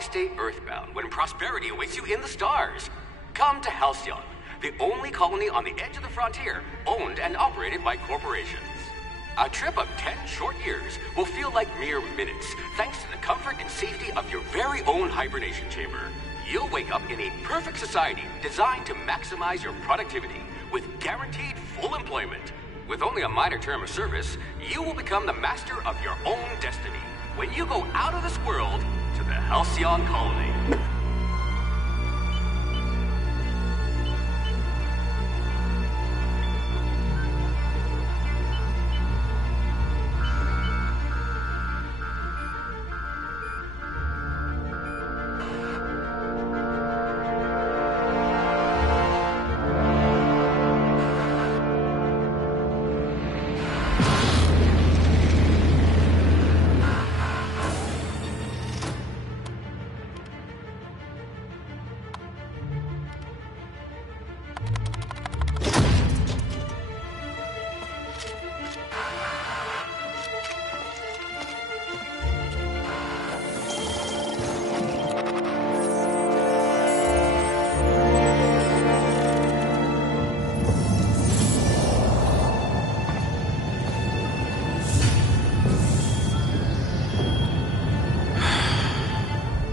Why stay earthbound when prosperity awaits you in the stars? Come to Halcyon, the only colony on the edge of the frontier, owned and operated by corporations. A trip of 10 short years will feel like mere minutes, thanks to the comfort and safety of your very own hibernation chamber. You'll wake up in a perfect society designed to maximize your productivity, with guaranteed full employment. With only a minor term of service, you will become the master of your own destiny when you go out of this world to the Halcyon colony.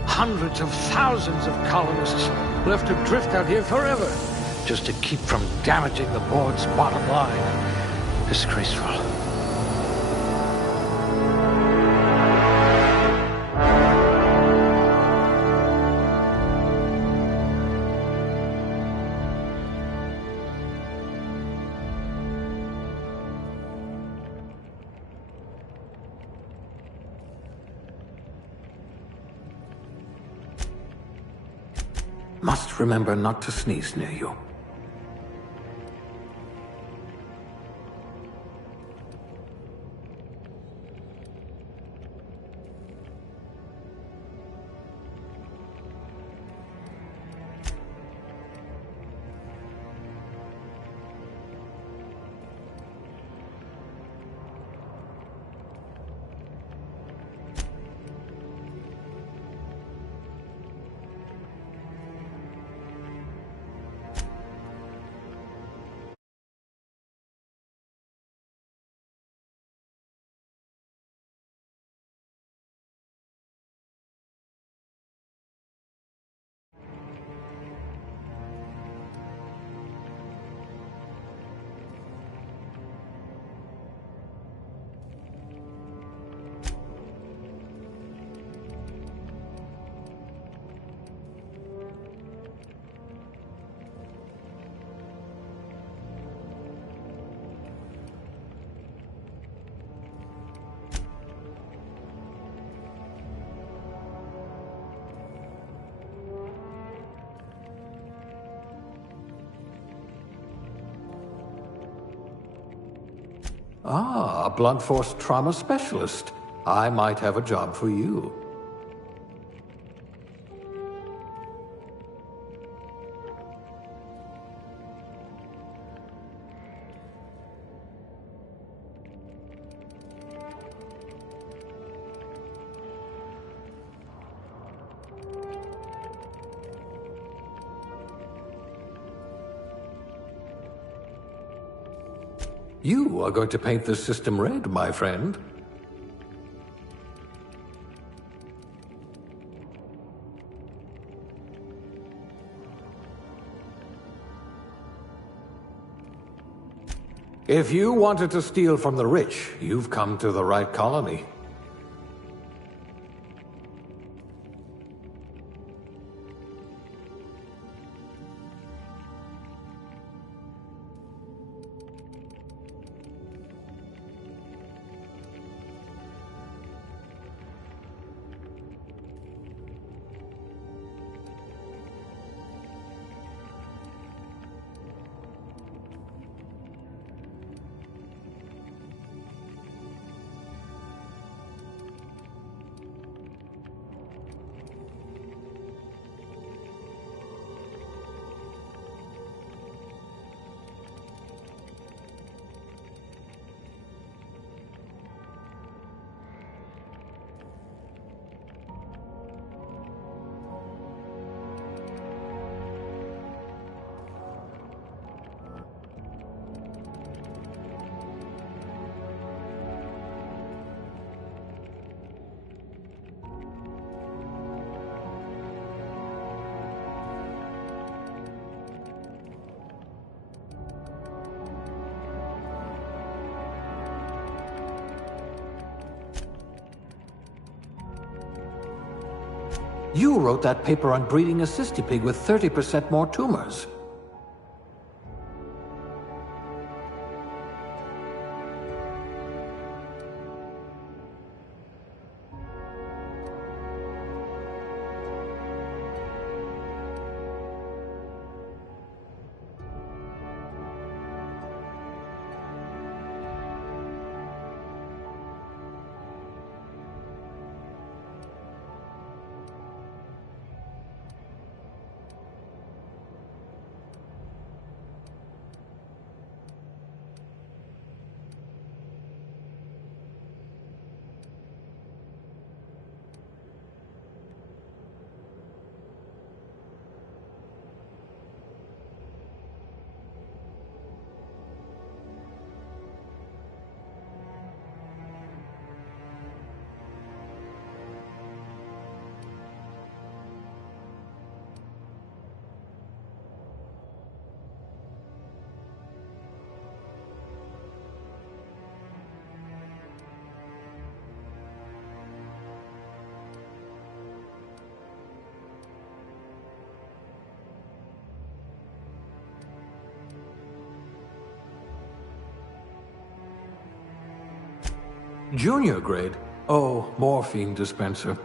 Hundreds of thousands of colonists left adrift out here forever, just to keep from damaging the board's bottom line. Disgraceful. Must remember not to sneeze near you. Ah, a blunt force trauma specialist. I might have a job for you. You are going to paint this system red, my friend. If you wanted to steal from the rich, you've come to the right colony. You wrote that paper on breeding a cystipig with 30% more tumors. Junior grade? Oh, morphine dispenser.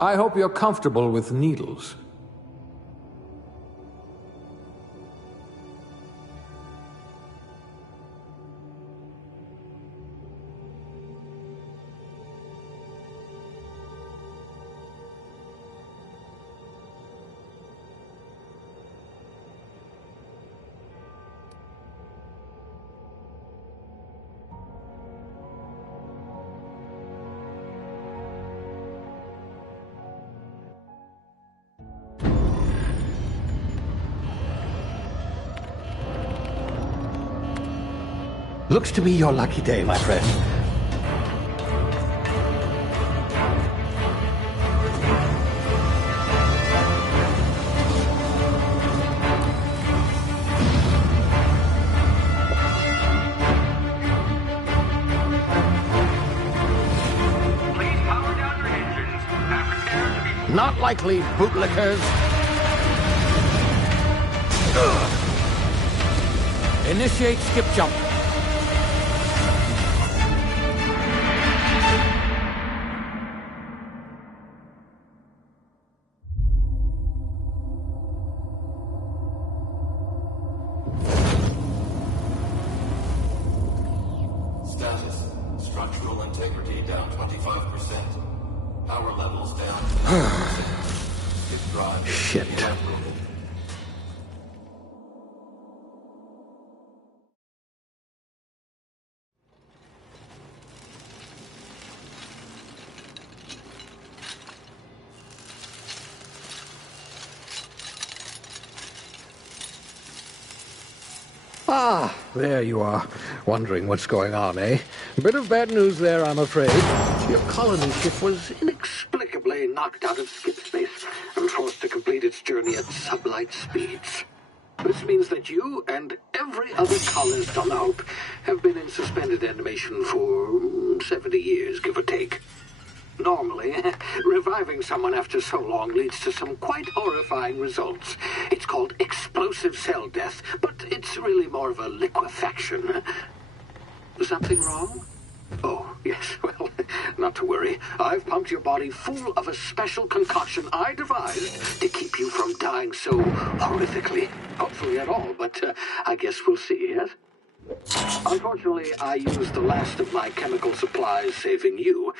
I hope you're comfortable with needles. Looks to be your lucky day, my friend. Please power down your engines and prepare to be... Not likely, bootlickers. Initiate skip jump. Status. Structural integrity down 25%. Power levels down 10%. If drive Shit. evaporated. Ah, there you are. Wondering what's going on, eh? Bit of bad news there, I'm afraid. Your colony ship was inexplicably knocked out of skip space and forced to complete its journey at sublight speeds. This means that you and every other colonist on the Hope have been in suspended animation for 70 years, give or take. Normally, reviving someone after so long leads to some quite horrifying results. It's called explosive cell death, but it's really more of a liquefaction. Something wrong? Oh, yes, well, not to worry. I've pumped your body full of a special concoction I devised to keep you from dying so horrifically. Hopefully at all, but I guess we'll see, yes? Unfortunately, I used the last of my chemical supplies saving you.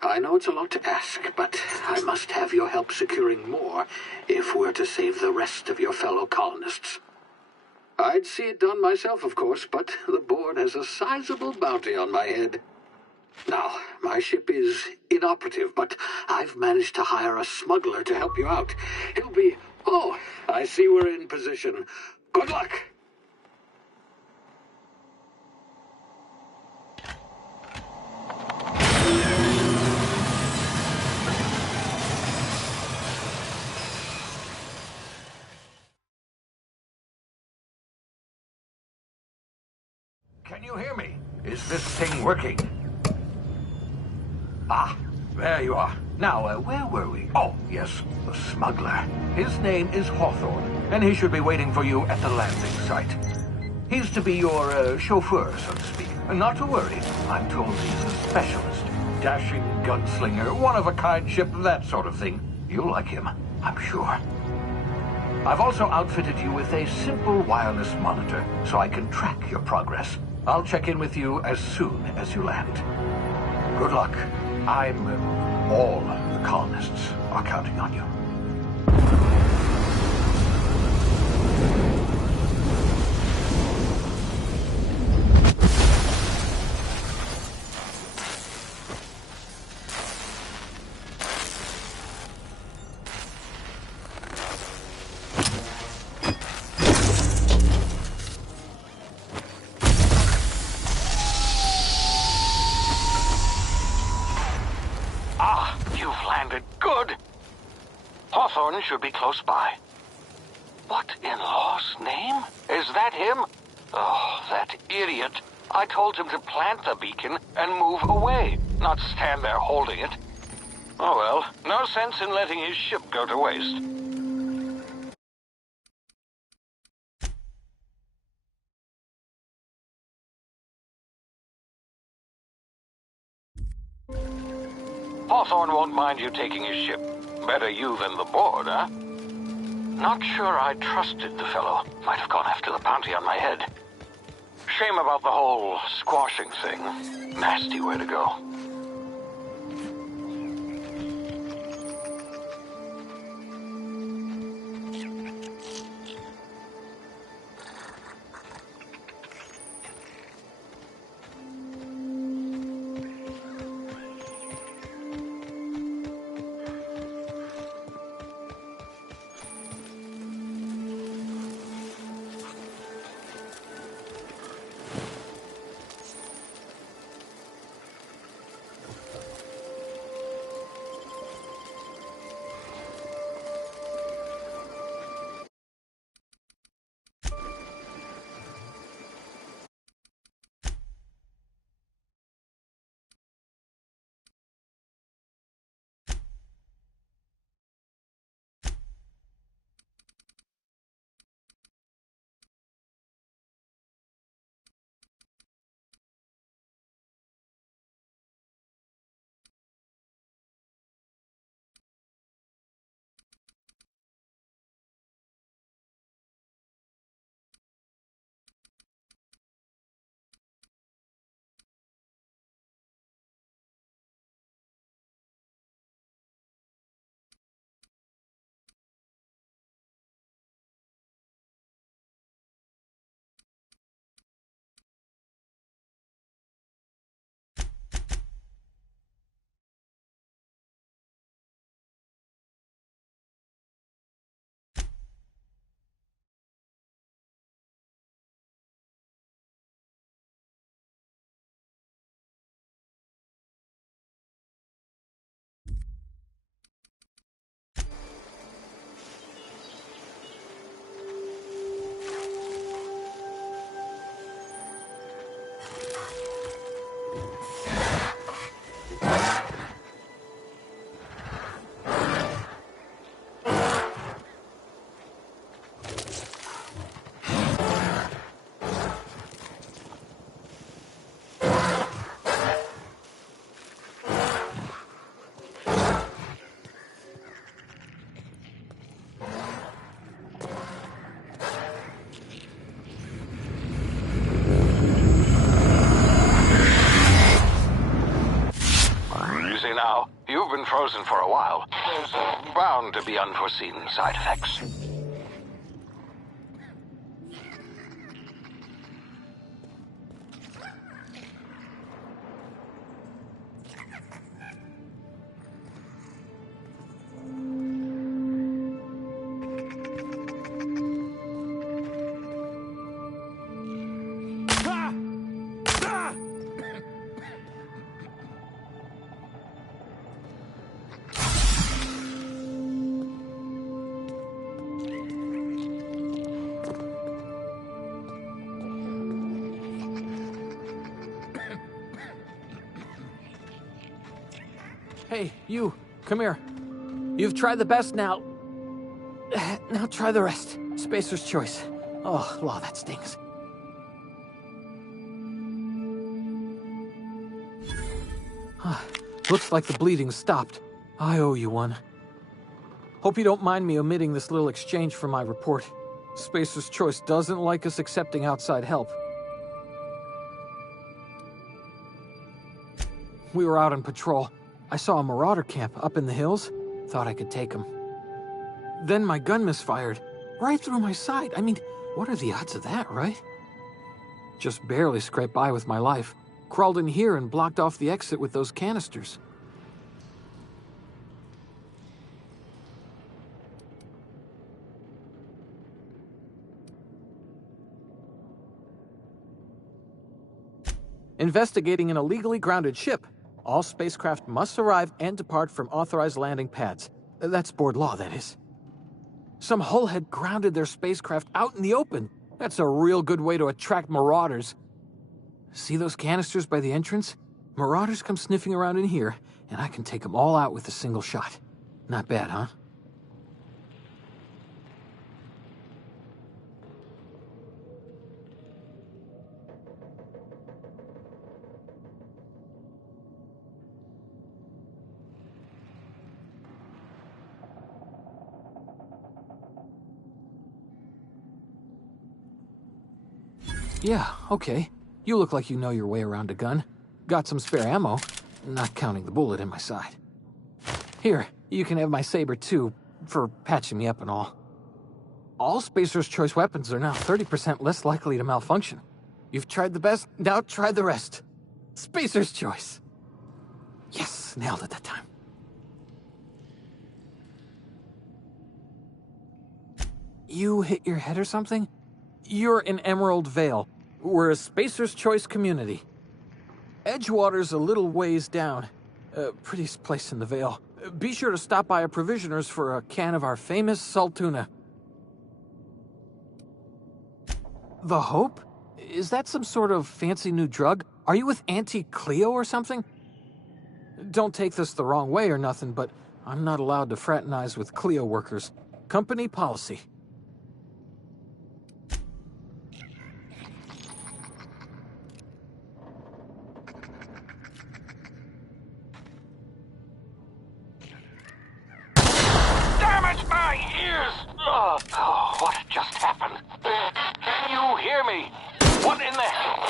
I know it's a lot to ask, but I must have your help securing more if we're to save the rest of your fellow colonists. I'd see it done myself, of course, but the board has a sizable bounty on my head. Now, my ship is inoperative, but I've managed to hire a smuggler to help you out. He'll be... Oh, I see we're in position. Good luck! Can you hear me? Is this thing working? Ah, there you are. Now, where were we? Oh, yes, the smuggler. His name is Hawthorne, and he should be waiting for you at the landing site. He's to be your chauffeur, so to speak. Not to worry, I'm told he's a specialist. Dashing gunslinger, one-of-a-kind ship, that sort of thing. You'll like him, I'm sure. I've also outfitted you with a simple wireless monitor, so I can track your progress. I'll check in with you as soon as you land. Good luck. All the colonists are counting on you. Hawthorne should be close by. What in law's name? Is that him? Oh, that idiot. I told him to plant the beacon and move away, not stand there holding it. Oh well, no sense in letting his ship go to waste. Hawthorne won't mind you taking his ship. Better you than the board, huh? Not sure I trusted the fellow. Might have gone after the bounty on my head. Shame about the whole squashing thing. Nasty way to go. Now, you've been frozen for a while. There's bound to be unforeseen side effects. Hey, you, come here. You've tried the best now. Now try the rest. Spacer's choice. Oh, wow, that stings. Looks like the bleeding stopped. I owe you one. Hope you don't mind me omitting this little exchange from my report. Spacer's choice doesn't like us accepting outside help. We were out on patrol. I saw a marauder camp up in the hills. Thought I could take him. Then my gun misfired. Right through my side. I mean, what are the odds of that, right? Just barely scraped by with my life. Crawled in here and blocked off the exit with those canisters. Investigating an illegally grounded ship. All spacecraft must arrive and depart from authorized landing pads. That's board law, that is. Some hull had grounded their spacecraft out in the open. That's a real good way to attract marauders. See those canisters by the entrance? Marauders come sniffing around in here, and I can take them all out with a single shot. Not bad, huh? Yeah, okay. You look like you know your way around a gun. Got some spare ammo, not counting the bullet in my side. Here, you can have my saber too, for patching me up and all. All Spacer's Choice weapons are now 30% less likely to malfunction. You've tried the best, now try the rest. Spacer's Choice. Yes, nailed it that time. You hit your head or something? You're in Emerald Vale. We're a Spacer's Choice community. Edgewater's a little ways down. Prettiest place in the Vale. Be sure to stop by a provisioner's for a can of our famous salt tuna. The Hope? Is that some sort of fancy new drug? Are you with Auntie Cleo or something? Don't take this the wrong way or nothing, but I'm not allowed to fraternize with Cleo workers. Company policy. Damage my ears! Oh, what just happened? Can you hear me? What in the hell?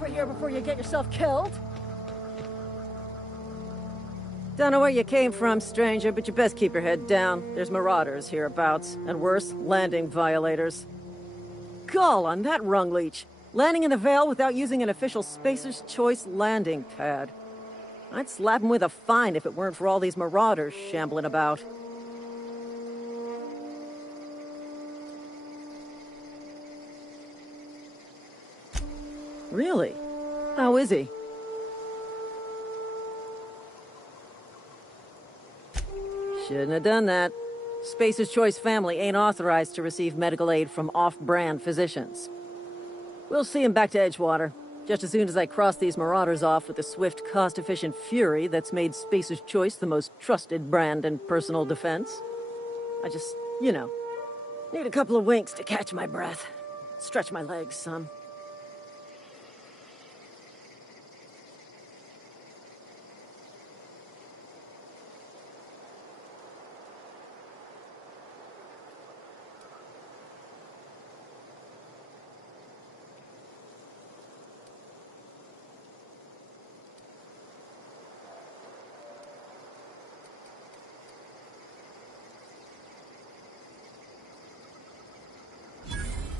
over here before you get yourself killed. Don't know where you came from, stranger, but you best keep your head down. There's marauders hereabouts, and worse, landing violators. Gall on that rung leech. Landing in the Vale without using an official Spacer's Choice landing pad. I'd slap him with a fine if it weren't for all these marauders shambling about. Really? How is he? Shouldn't have done that. Spacer's Choice family ain't authorized to receive medical aid from off-brand physicians. We'll see him back to Edgewater, just as soon as I cross these marauders off with the swift, cost-efficient fury that's made Spacer's Choice the most trusted brand in personal defense. I just, need a couple of winks to catch my breath. Stretch my legs, son.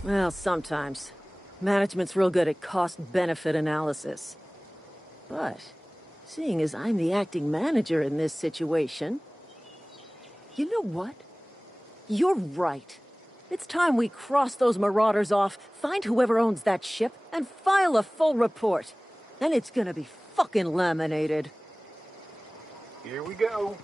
Well, sometimes. Management's real good at cost-benefit analysis. But, seeing as I'm the acting manager in this situation... You know what? You're right. It's time we cross those marauders off, find whoever owns that ship, and file a full report. Then it's gonna be fucking laminated. Here we go.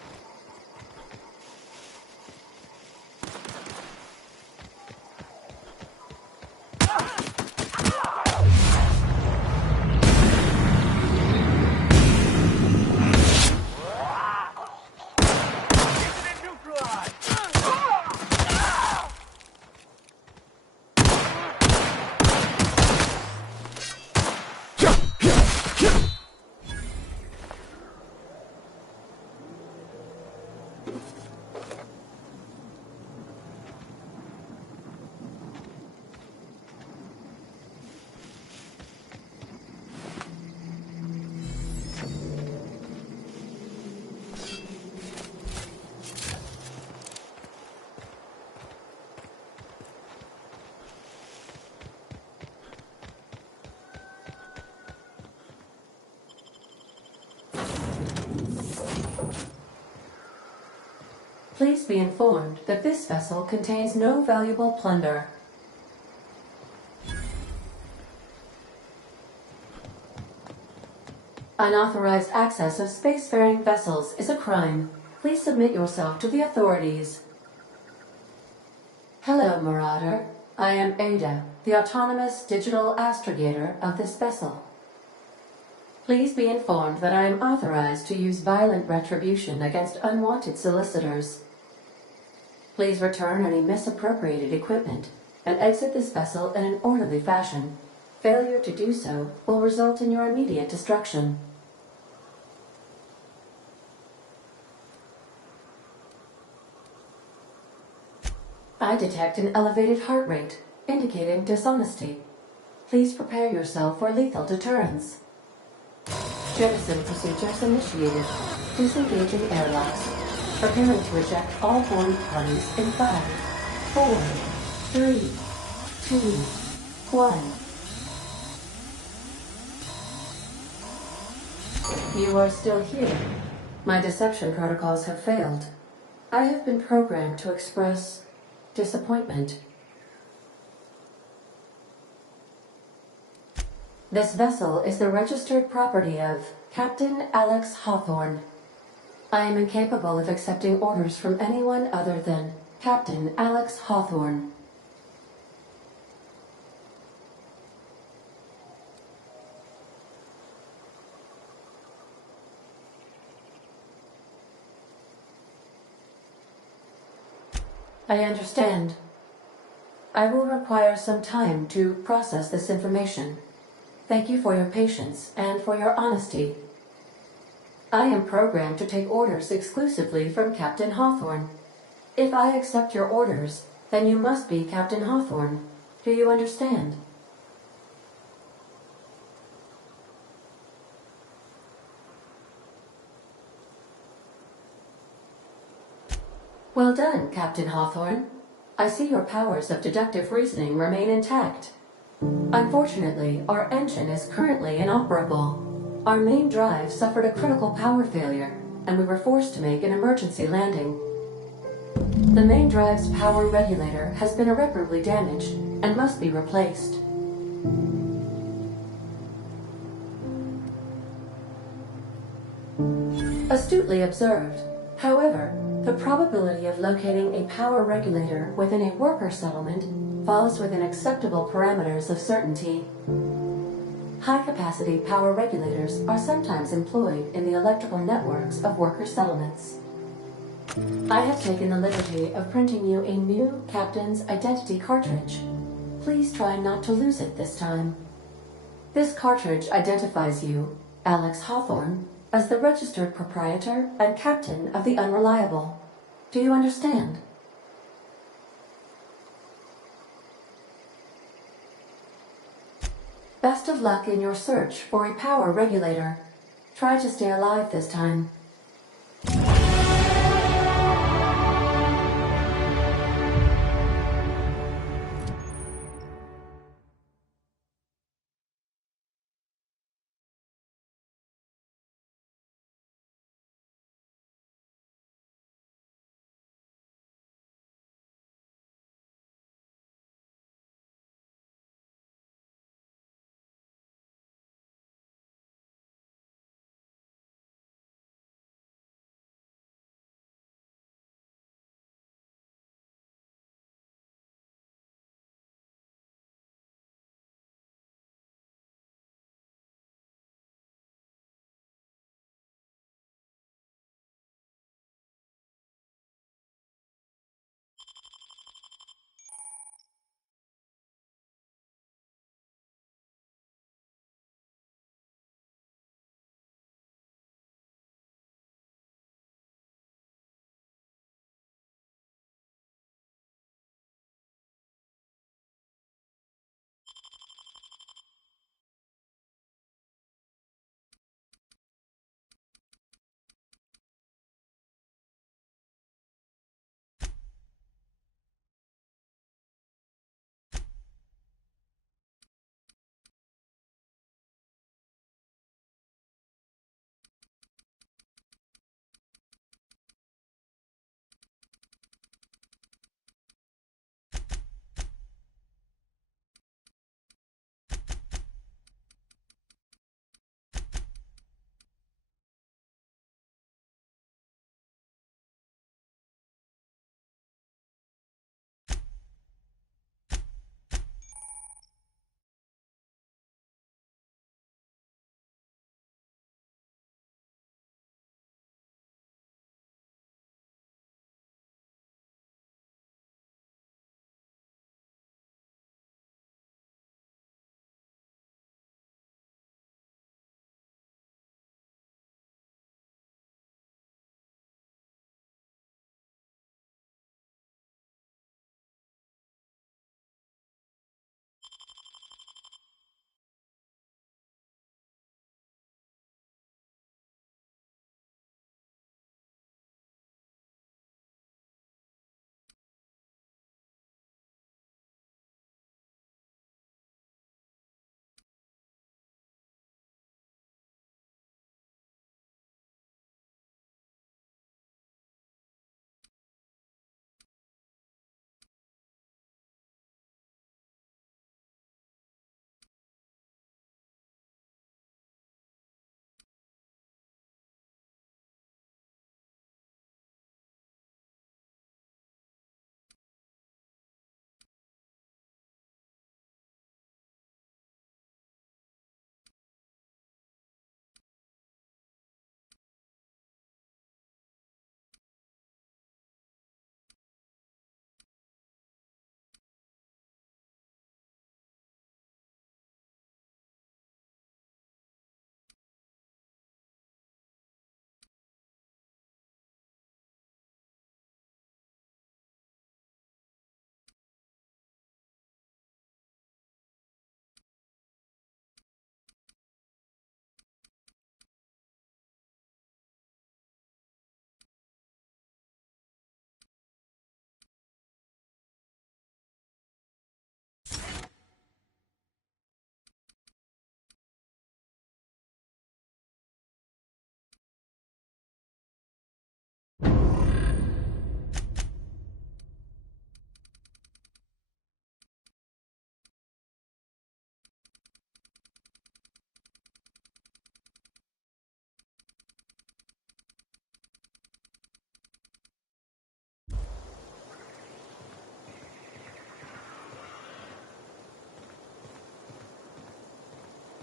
Please be informed that this vessel contains no valuable plunder. Unauthorized access of spacefaring vessels is a crime. Please submit yourself to the authorities. Hello, Marauder. I am Ada, the autonomous digital astrogator of this vessel. Please be informed that I am authorized to use violent retribution against unwanted solicitors. Please return any misappropriated equipment and exit this vessel in an orderly fashion. Failure to do so will result in your immediate destruction. I detect an elevated heart rate, indicating dishonesty. Please prepare yourself for lethal deterrence. Jettison procedures initiated. Disengaging airlocks. Preparing to eject all board parties in 5, 4, 3, 2, 1. You are still here. My deception protocols have failed. I have been programmed to express disappointment. This vessel is the registered property of Captain Alex Hawthorne. I am incapable of accepting orders from anyone other than Captain Alex Hawthorne. I understand. I will require some time to process this information. Thank you for your patience and for your honesty. I am programmed to take orders exclusively from Captain Hawthorne. If I accept your orders, then you must be Captain Hawthorne. Do you understand? Well done, Captain Hawthorne. I see your powers of deductive reasoning remain intact. Unfortunately, our engine is currently inoperable. Our main drive suffered a critical power failure, and we were forced to make an emergency landing. The main drive's power regulator has been irreparably damaged and must be replaced. Astutely observed. However, the probability of locating a power regulator within a worker settlement falls within acceptable parameters of certainty. High-capacity power regulators are sometimes employed in the electrical networks of worker settlements. I have taken the liberty of printing you a new Captain's Identity cartridge. Please try not to lose it this time. This cartridge identifies you, Alex Hawthorne, as the registered proprietor and captain of the Unreliable. Do you understand? Best of luck in your search for a power regulator. Try to stay alive this time.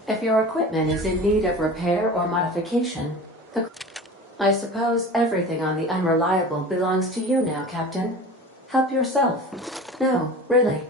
If your equipment is in need of repair or modification, I suppose everything on the Unreliable belongs to you now, Captain. Help yourself. No, really.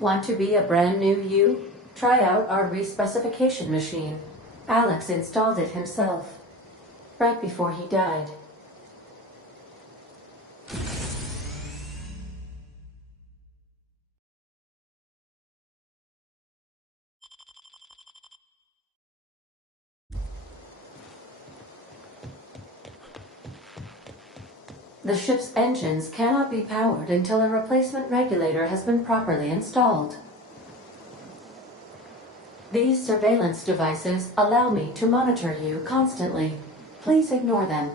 Want to be a brand new you? Try out our respecification machine. Alex installed it himself, right before he died. The ship's engines cannot be powered until a replacement regulator has been properly installed. These surveillance devices allow me to monitor you constantly. Please ignore them.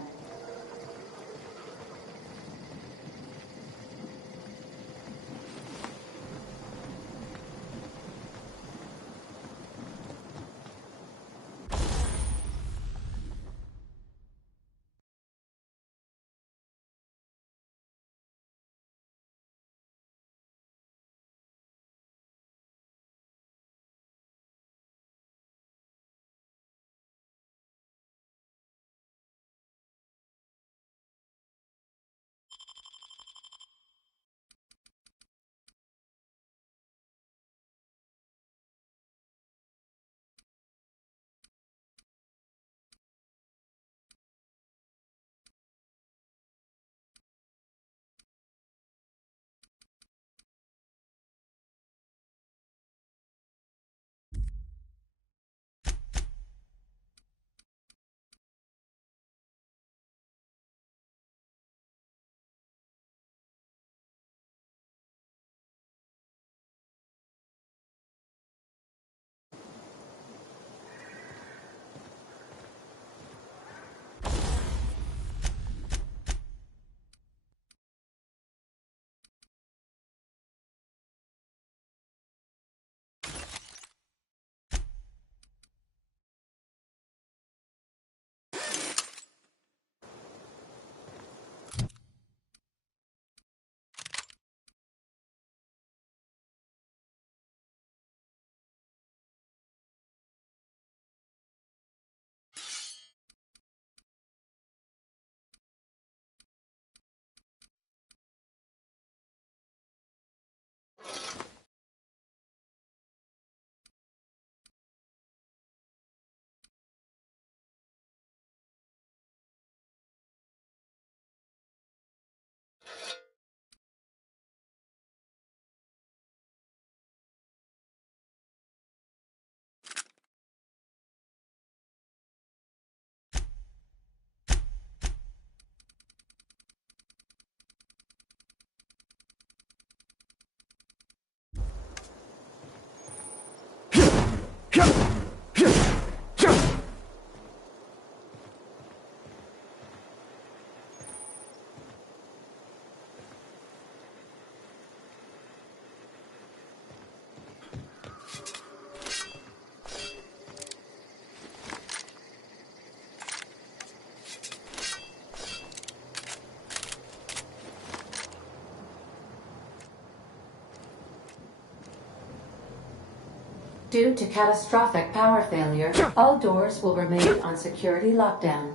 Due to catastrophic power failure, all doors will remain on security lockdown.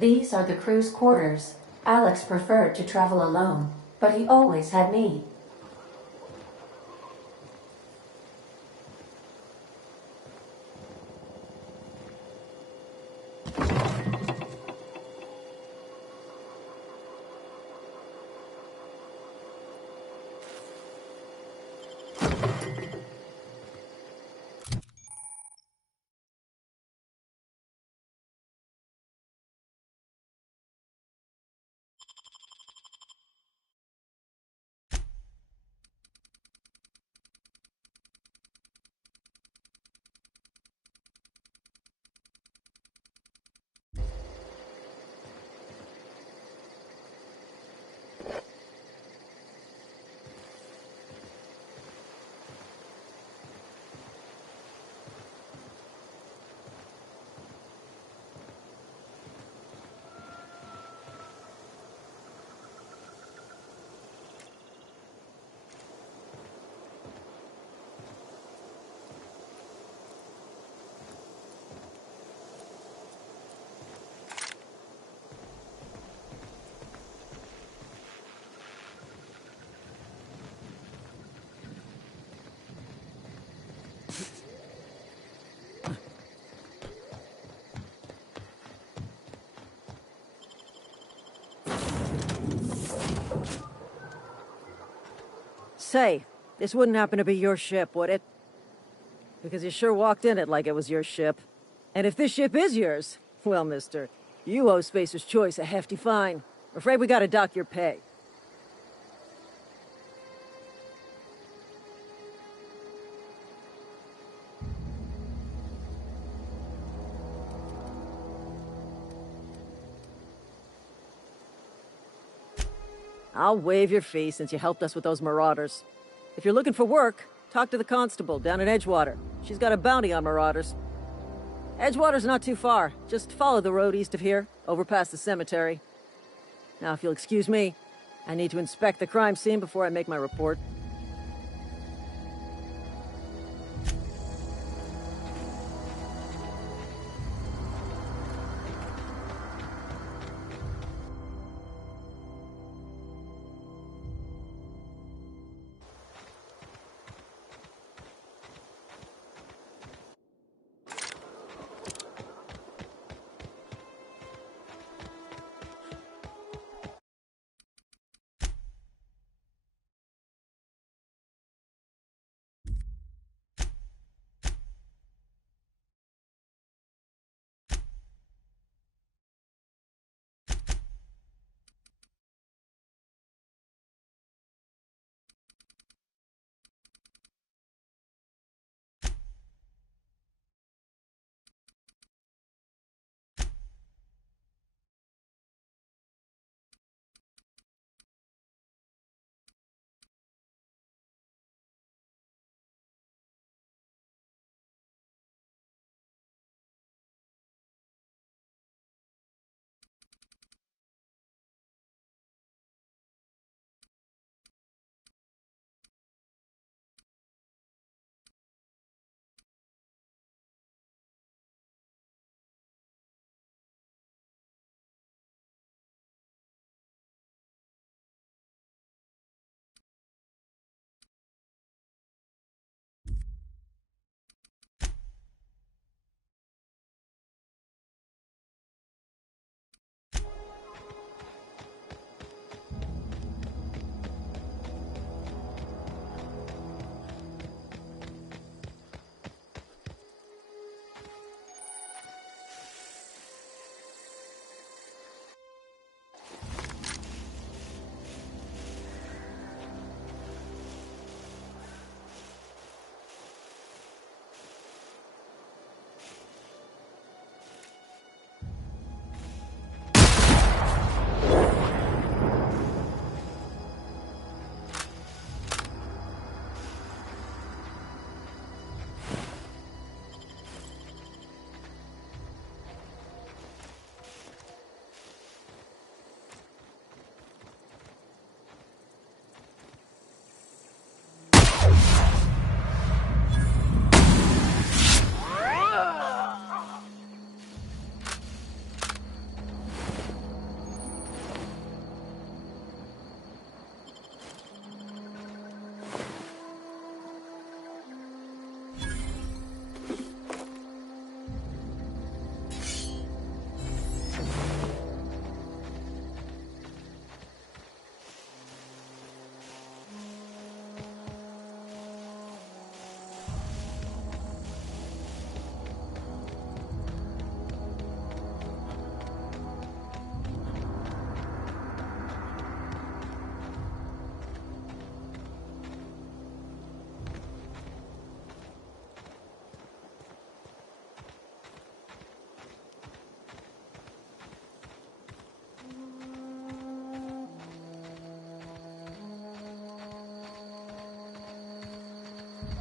These are the crew's quarters. Alex preferred to travel alone, but he always had me. say, this wouldn't happen to be your ship, would it? Because you sure walked in it like it was your ship. And if this ship is yours, well, mister, you owe Spacer's Choice a hefty fine. I'm afraid we gotta dock your pay. I'll waive your fee since you helped us with those marauders. If you're looking for work, talk to the constable down in Edgewater. She's got a bounty on marauders. Edgewater's not too far. Just follow the road east of here, over past the cemetery. Now, if you'll excuse me, I need to inspect the crime scene before I make my report.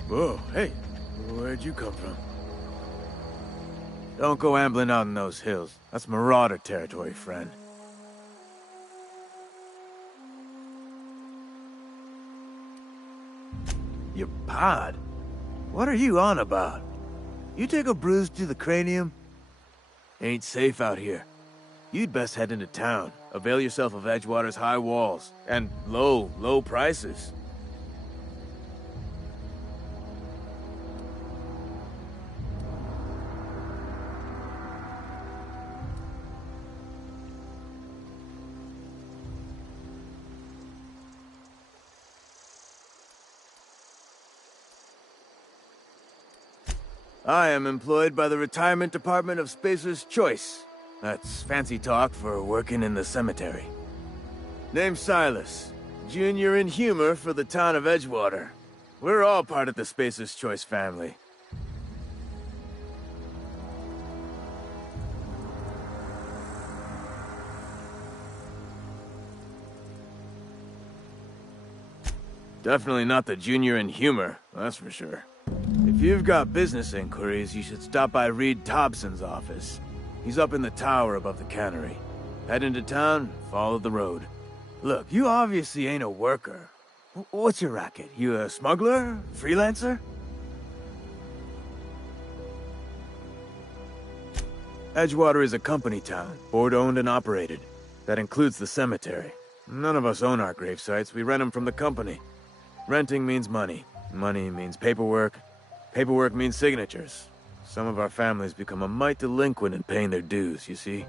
Whoa, hey, where'd you come from? Don't go ambling out in those hills. That's marauder territory, friend. Your pod? What are you on about? You take a bruise to the cranium? Ain't safe out here. You'd best head into town. Avail yourself of Edgewater's high walls and low prices. I am employed by the Retirement Department of Spacer's Choice. That's fancy talk for working in the cemetery. Name's Silas, junior in humor for the town of Edgewater. We're all part of the Spacer's Choice family. Definitely not the junior in humor, that's for sure. If you've got business inquiries, you should stop by Reed Thompson's office. He's up in the tower above the cannery. Head into town, follow the road. Look, you obviously ain't a worker. What's your racket? You a smuggler? Freelancer? Edgewater is a company town, board-owned and operated. That includes the cemetery. None of us own our gravesites, we rent them from the company. Renting means money. Money means paperwork. Paperwork means signatures. Some of our families become a mite delinquent in paying their dues, you see?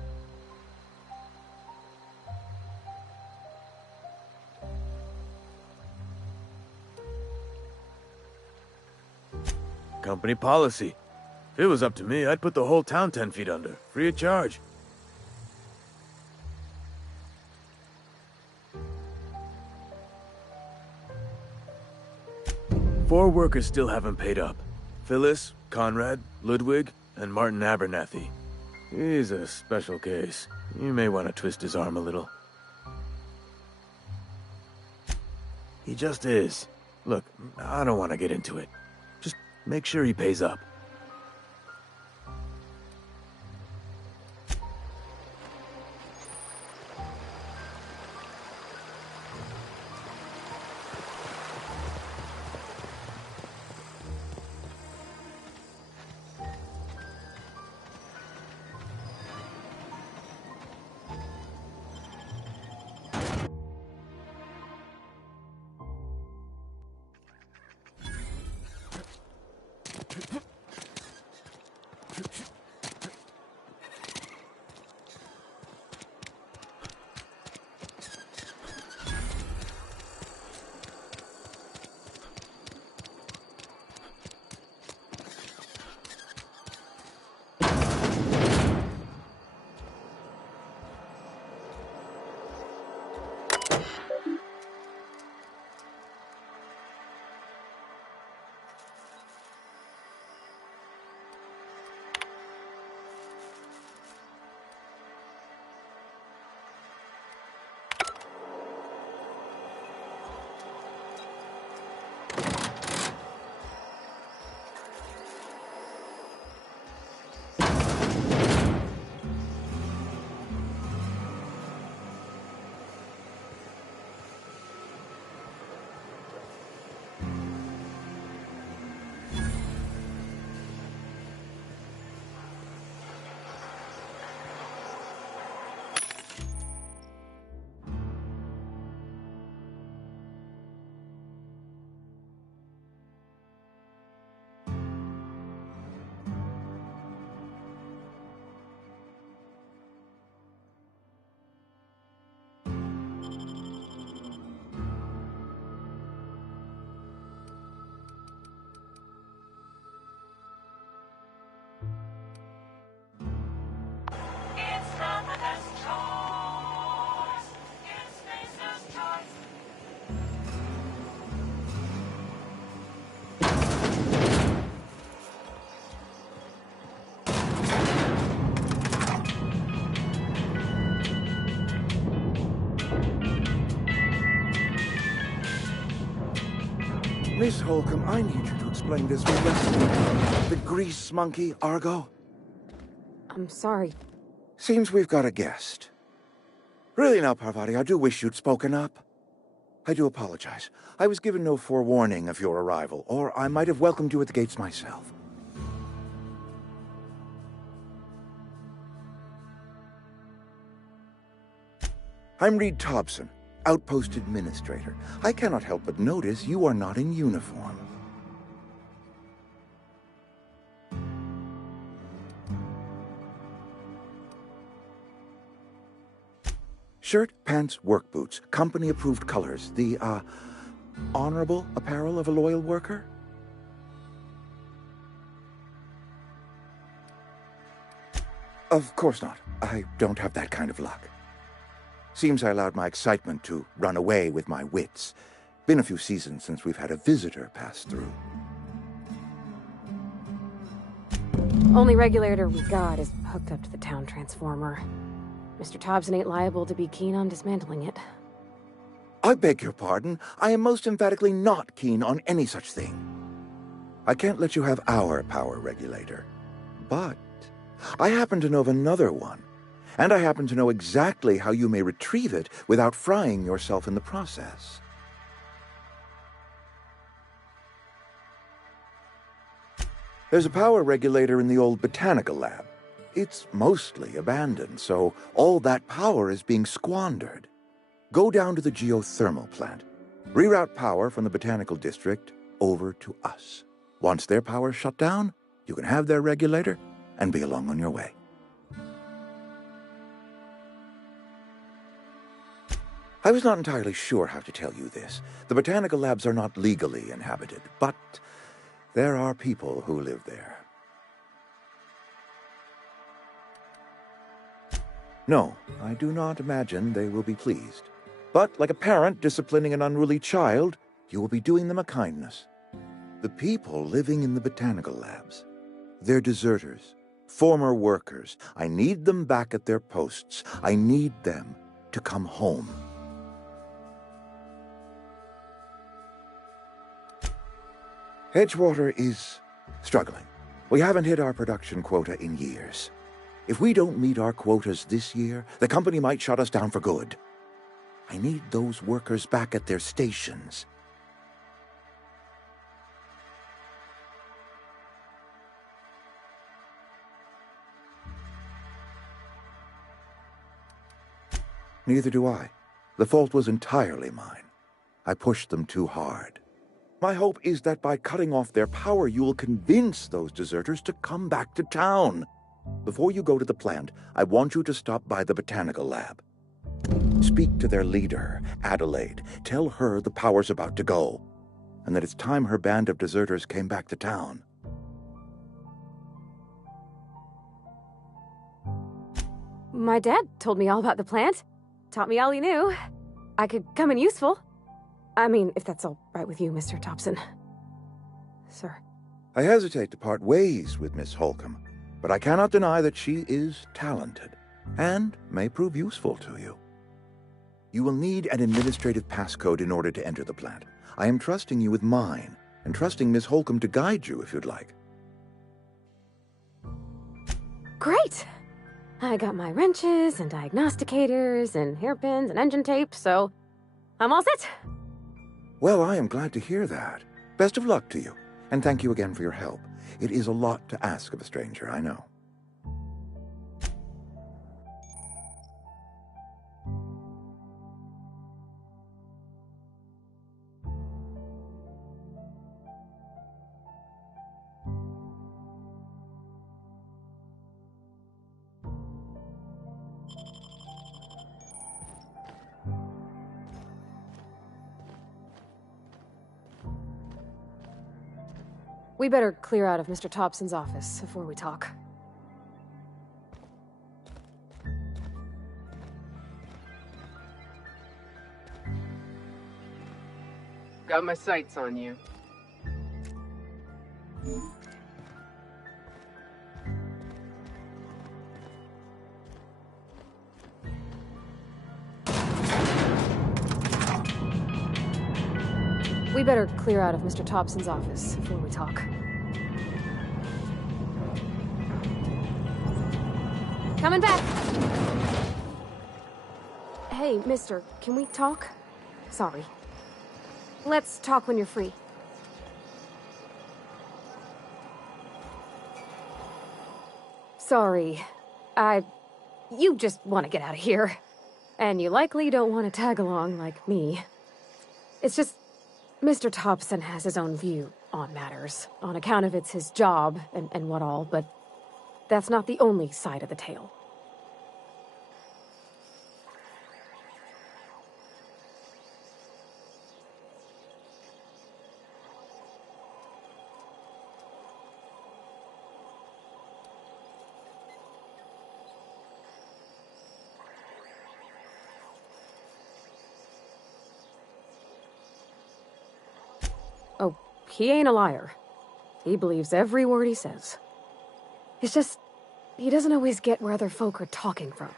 Company policy. If it was up to me, I'd put the whole town 10 feet under, free of charge. Four workers still haven't paid up. Phyllis, Conrad, Ludwig, and Martin Abernathy. He's a special case. You may want to twist his arm a little. He just is. Look, I don't want to get into it. Just make sure he pays up. Miss Holcomb, I need you to explain this with the grease monkey, Argo. I'm sorry. Seems we've got a guest. Really now, Parvati, I do wish you'd spoken up. I do apologize. I was given no forewarning of your arrival, or I might have welcomed you at the gates myself. I'm Reed Thompson, Outpost Administrator. I cannot help but notice you are not in uniform. Shirt, pants, work boots, company-approved colors. The, honorable apparel of a loyal worker? Of course not. I don't have that kind of luck. Seems I allowed my excitement to run away with my wits. Been a few seasons since we've had a visitor pass through. Only regulator we got is hooked up to the town transformer. Mr. Thompson ain't liable to be keen on dismantling it. I beg your pardon. I am most emphatically not keen on any such thing. I can't let you have our power regulator. But I happen to know of another one. And I happen to know exactly how you may retrieve it without frying yourself in the process. There's a power regulator in the old botanical lab. It's mostly abandoned, so all that power is being squandered. Go down to the geothermal plant. Reroute power from the botanical district over to us. Once their power's shut down, you can have their regulator and be along on your way. I was not entirely sure how to tell you this. The botanical labs are not legally inhabited, but there are people who live there. No, I do not imagine they will be pleased. But like a parent disciplining an unruly child, you will be doing them a kindness. The people living in the botanical labs, they're deserters, former workers. I need them back at their posts. I need them to come home. Edgewater is struggling. We haven't hit our production quota in years. If we don't meet our quotas this year, the company might shut us down for good. I need those workers back at their stations. Neither do I. The fault was entirely mine. I pushed them too hard. My hope is that by cutting off their power, you will convince those deserters to come back to town. Before you go to the plant, I want you to stop by the botanical lab. Speak to their leader, Adelaide. Tell her the power's about to go, and that it's time her band of deserters came back to town. My dad told me all about the plant. Taught me all he knew. I could come in useful. I mean, if that's all right with you, Mr. Thompson. Sir. I hesitate to part ways with Miss Holcomb, but I cannot deny that she is talented, and may prove useful to you. You will need an administrative passcode in order to enter the plant. I am trusting you with mine, and trusting Miss Holcomb to guide you if you'd like. Great! I got my wrenches and diagnosticators and hairpins and engine tape, so I'm all set. Well, I am glad to hear that. Best of luck to you, and thank you again for your help. It is a lot to ask of a stranger, I know. We better clear out of Mr. Thompson's office before we talk. Got my sights on you. We better clear out of Mr. Thompson's office before we talk. Coming back! Hey, mister, can we talk? Sorry. Let's talk when you're free. Sorry. You just want to get out of here. And you likely don't want to tag along like me. It's just, Mr. Thompson has his own view on matters, on account of it's his job and what all, but that's not the only side of the tale. he ain't a liar. He believes every word he says. It's just, he doesn't always get where other folk are talking from.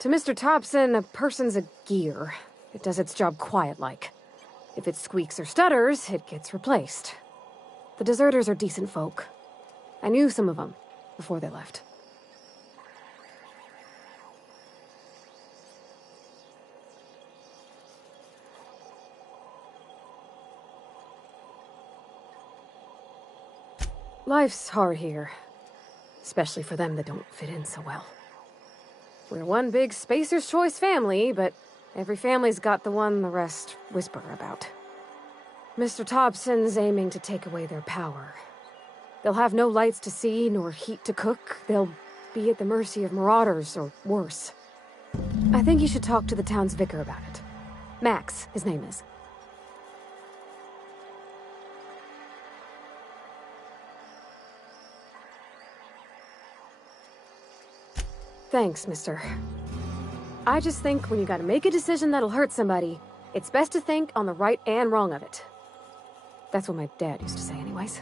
To Mr. Thompson, a person's a gear. It does its job quiet-like. If it squeaks or stutters, it gets replaced. The deserters are decent folk. I knew some of them before they left. Life's hard here, especially for them that don't fit in so well. We're one big Spacer's Choice family, but every family's got the one the rest whisper about. Mr. Thompson's aiming to take away their power. They'll have no lights to see, nor heat to cook. They'll be at the mercy of marauders, or worse. I think you should talk to the town's vicar about it. Max, his name is. Thanks, mister. I just think when you gotta make a decision that'll hurt somebody, it's best to think on the right and wrong of it. That's what my dad used to say anyways.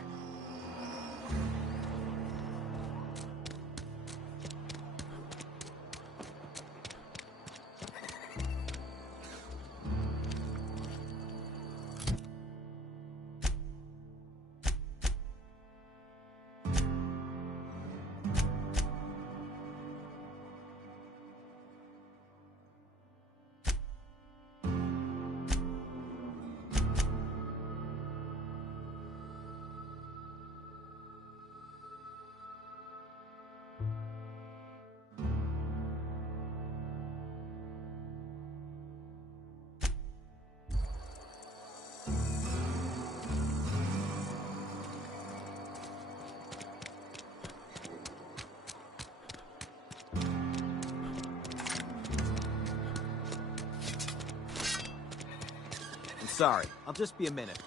Sorry, I'll just be a minute.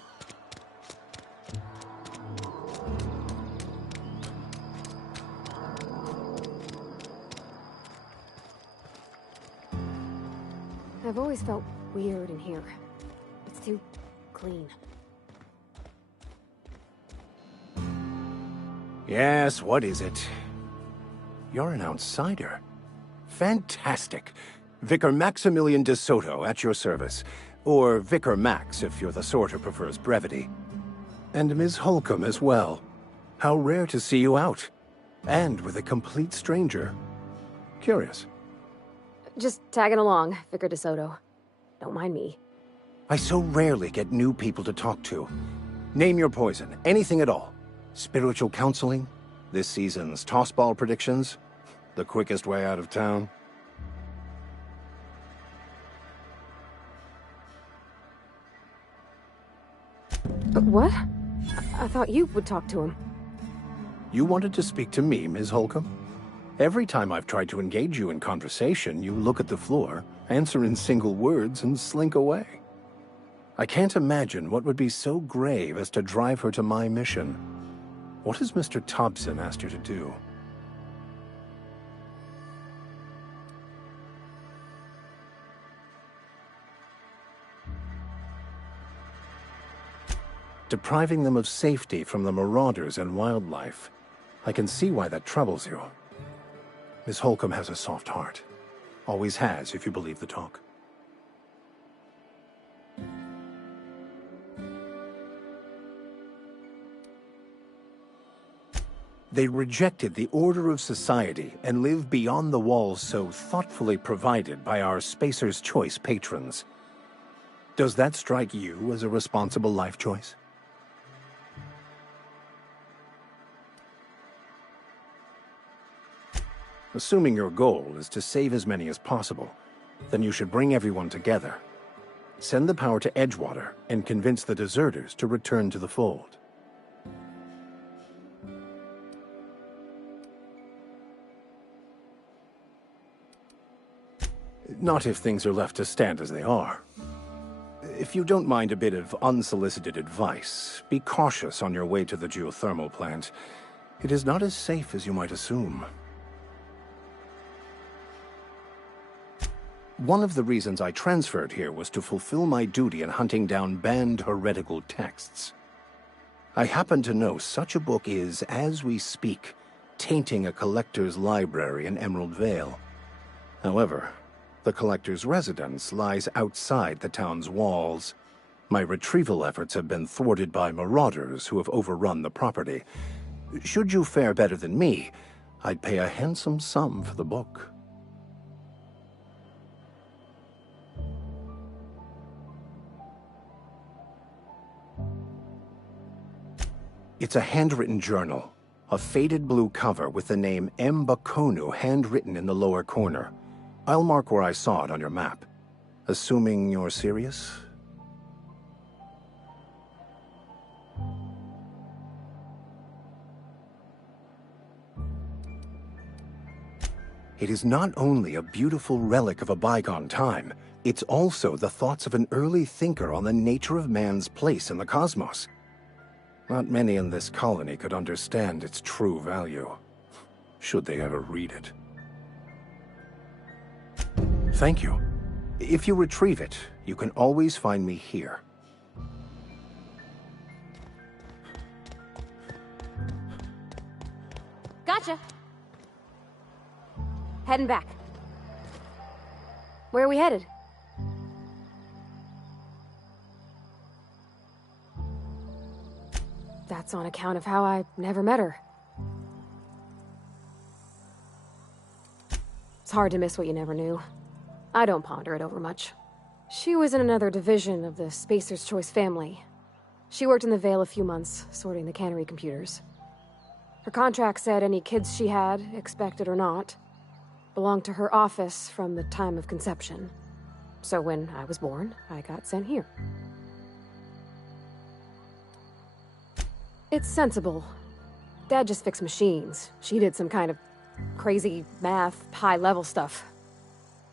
I've always felt weird in here. It's too clean. Yes, what is it? You're an outsider. Fantastic. Vicar Maximilian de Soto at your service. Or Vicar Max, if you're the sort who prefers brevity. And Ms. Holcomb as well. How rare to see you out. And with a complete stranger. Curious. Just tagging along, Vicar de Soto. Don't mind me. I so rarely get new people to talk to. Name your poison, anything at all. Spiritual counseling? This season's tossball predictions? The quickest way out of town? What? I thought you would talk to him. You wanted to speak to me, Ms. Holcomb? Every time I've tried to engage you in conversation, you look at the floor, answer in single words, and slink away. I can't imagine what would be so grave as to drive her to my mission. What has Mr. Thompson asked you to do? Depriving them of safety from the marauders and wildlife. I can see why that troubles you. Miss Holcomb has a soft heart. Always has, if you believe the talk. They rejected the order of society and live beyond the walls so thoughtfully provided by our Spacer's Choice patrons. Does that strike you as a responsible life choice? Assuming your goal is to save as many as possible, then you should bring everyone together. Send the power to Edgewater and convince the deserters to return to the fold. Not if things are left to stand as they are. If you don't mind a bit of unsolicited advice, be cautious on your way to the geothermal plant. It is not as safe as you might assume. One of the reasons I transferred here was to fulfill my duty in hunting down banned heretical texts. I happen to know such a book is, as we speak, tainting a collector's library in Emerald Vale. However, the collector's residence lies outside the town's walls. My retrieval efforts have been thwarted by marauders who have overrun the property. Should you fare better than me, I'd pay a handsome sum for the book. It's a handwritten journal, a faded blue cover with the name M. Bakonu handwritten in the lower corner. I'll mark where I saw it on your map. Assuming you're serious? It is not only a beautiful relic of a bygone time, it's also the thoughts of an early thinker on the nature of man's place in the cosmos. Not many in this colony could understand its true value, should they ever read it. Thank you. If you retrieve it, you can always find me here. Gotcha. Heading back. Where are we headed? That's on account of how I never met her. It's hard to miss what you never knew. I don't ponder it over much. She was in another division of the Spacer's Choice family. She worked in the Vale a few months, sorting the cannery computers. Her contract said any kids she had, expected or not, belonged to her office from the time of conception. So when I was born, I got sent here. It's sensible. Dad just fixed machines. She did some kind of crazy math, high-level stuff.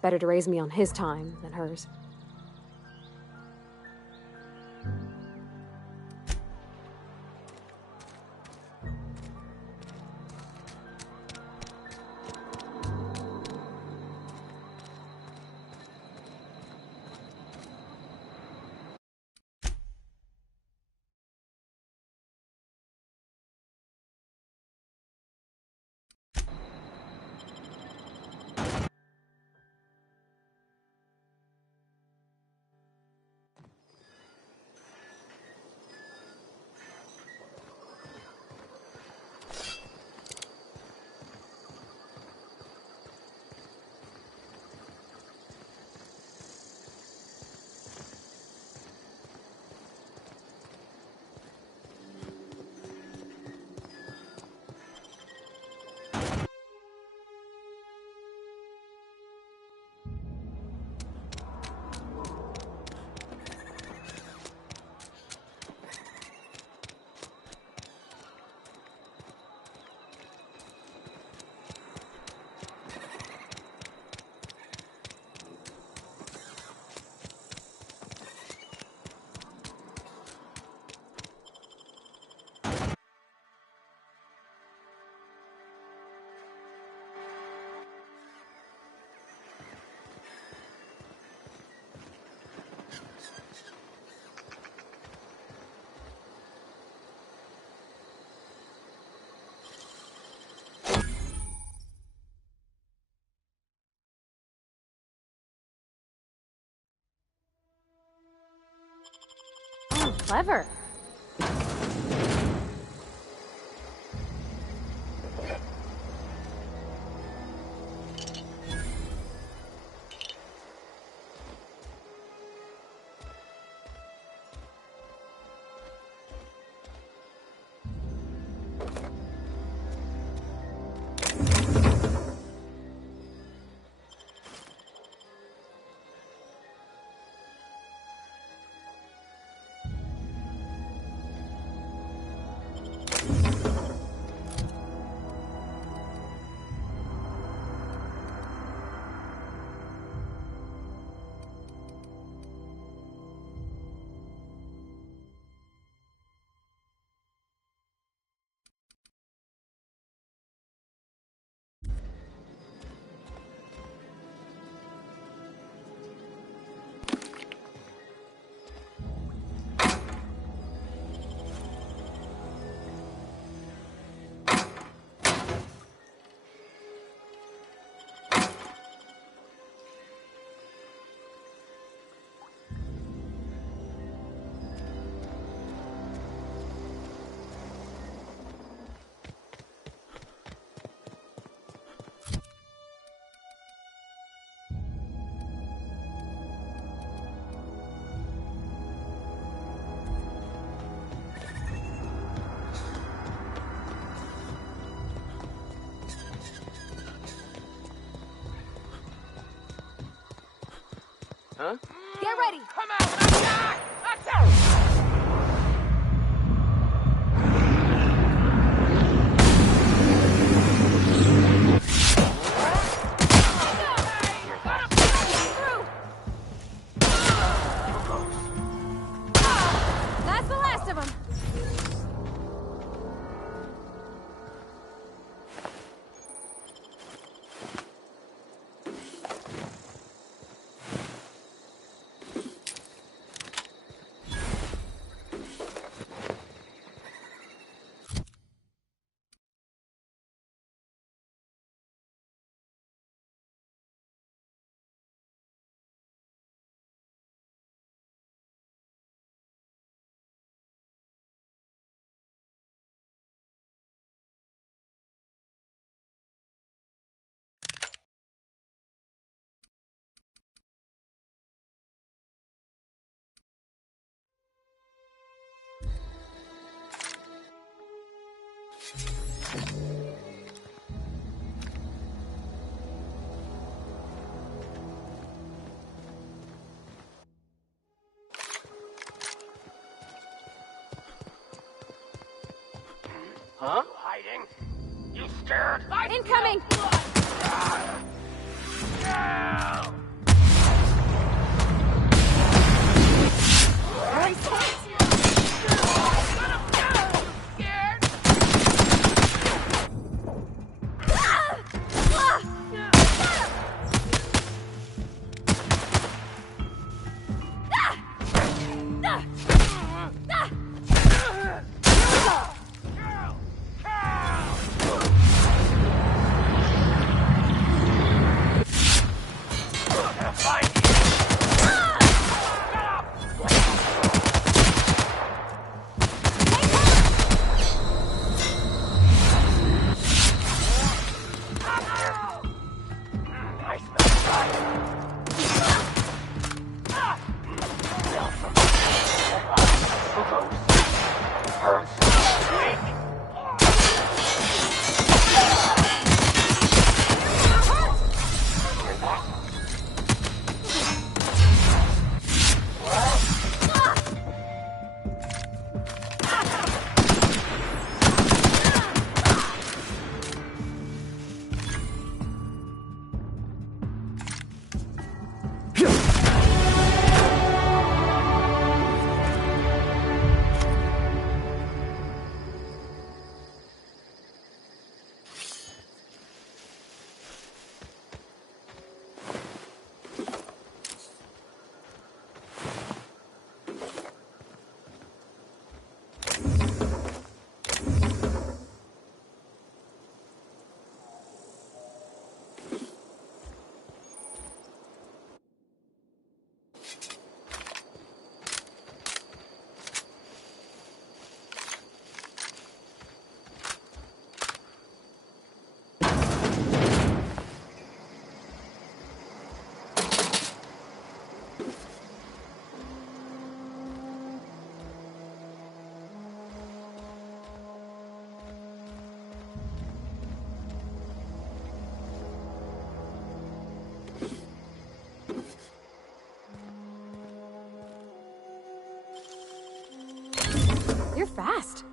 Better to raise me on his time than hers. Clever. Huh? Get ready! Come out! Attack! That's the last of them! Huh? Hiding? You scared? Incoming! You're fast.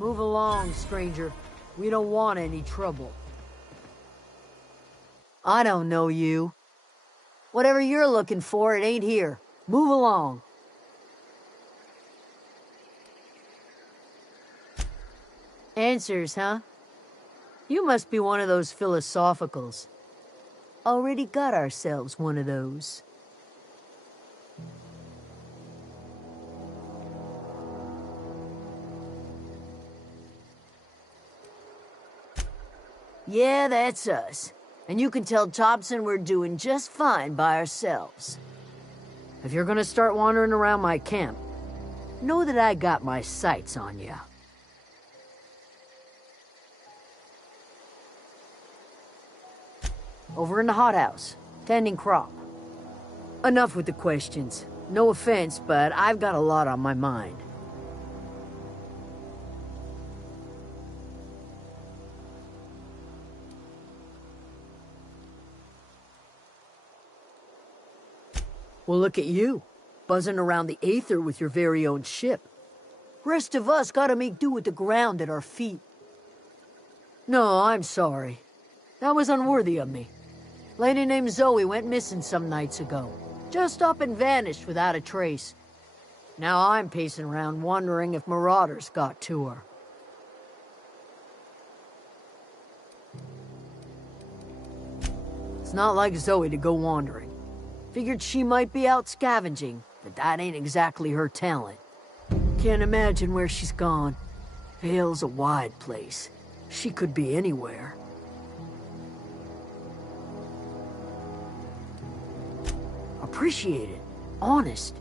Move along, stranger. We don't want any trouble. I don't know you. Whatever you're looking for, it ain't here. Move along. Answers, huh? You must be one of those philosophicals. Already got ourselves one of those. Yeah, that's us. And you can tell Thompson we're doing just fine by ourselves. If you're gonna start wandering around my camp, know that I got my sights on you. Over in the hothouse, tending crop. Enough with the questions. No offense, but I've got a lot on my mind. Well, look at you, buzzing around the Aether with your very own ship. Rest of us gotta make do with the ground at our feet. No, I'm sorry. That was unworthy of me. Lady named Zoe went missing some nights ago. Just up and vanished without a trace. Now I'm pacing around wondering if marauders got to her. It's not like Zoe to go wandering. Figured she might be out scavenging, but that ain't exactly her talent. Can't imagine where she's gone. Vale's a wide place. She could be anywhere. Appreciate it. Honest.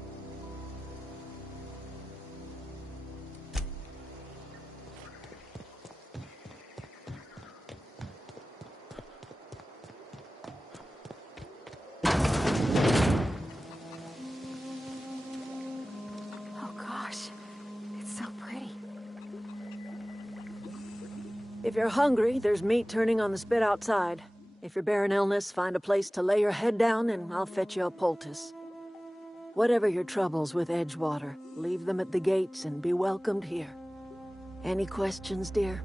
If you're hungry, there's meat turning on the spit outside. If you're bearing illness, find a place to lay your head down and I'll fetch you a poultice. Whatever your troubles with Edgewater, leave them at the gates and be welcomed here. Any questions, dear?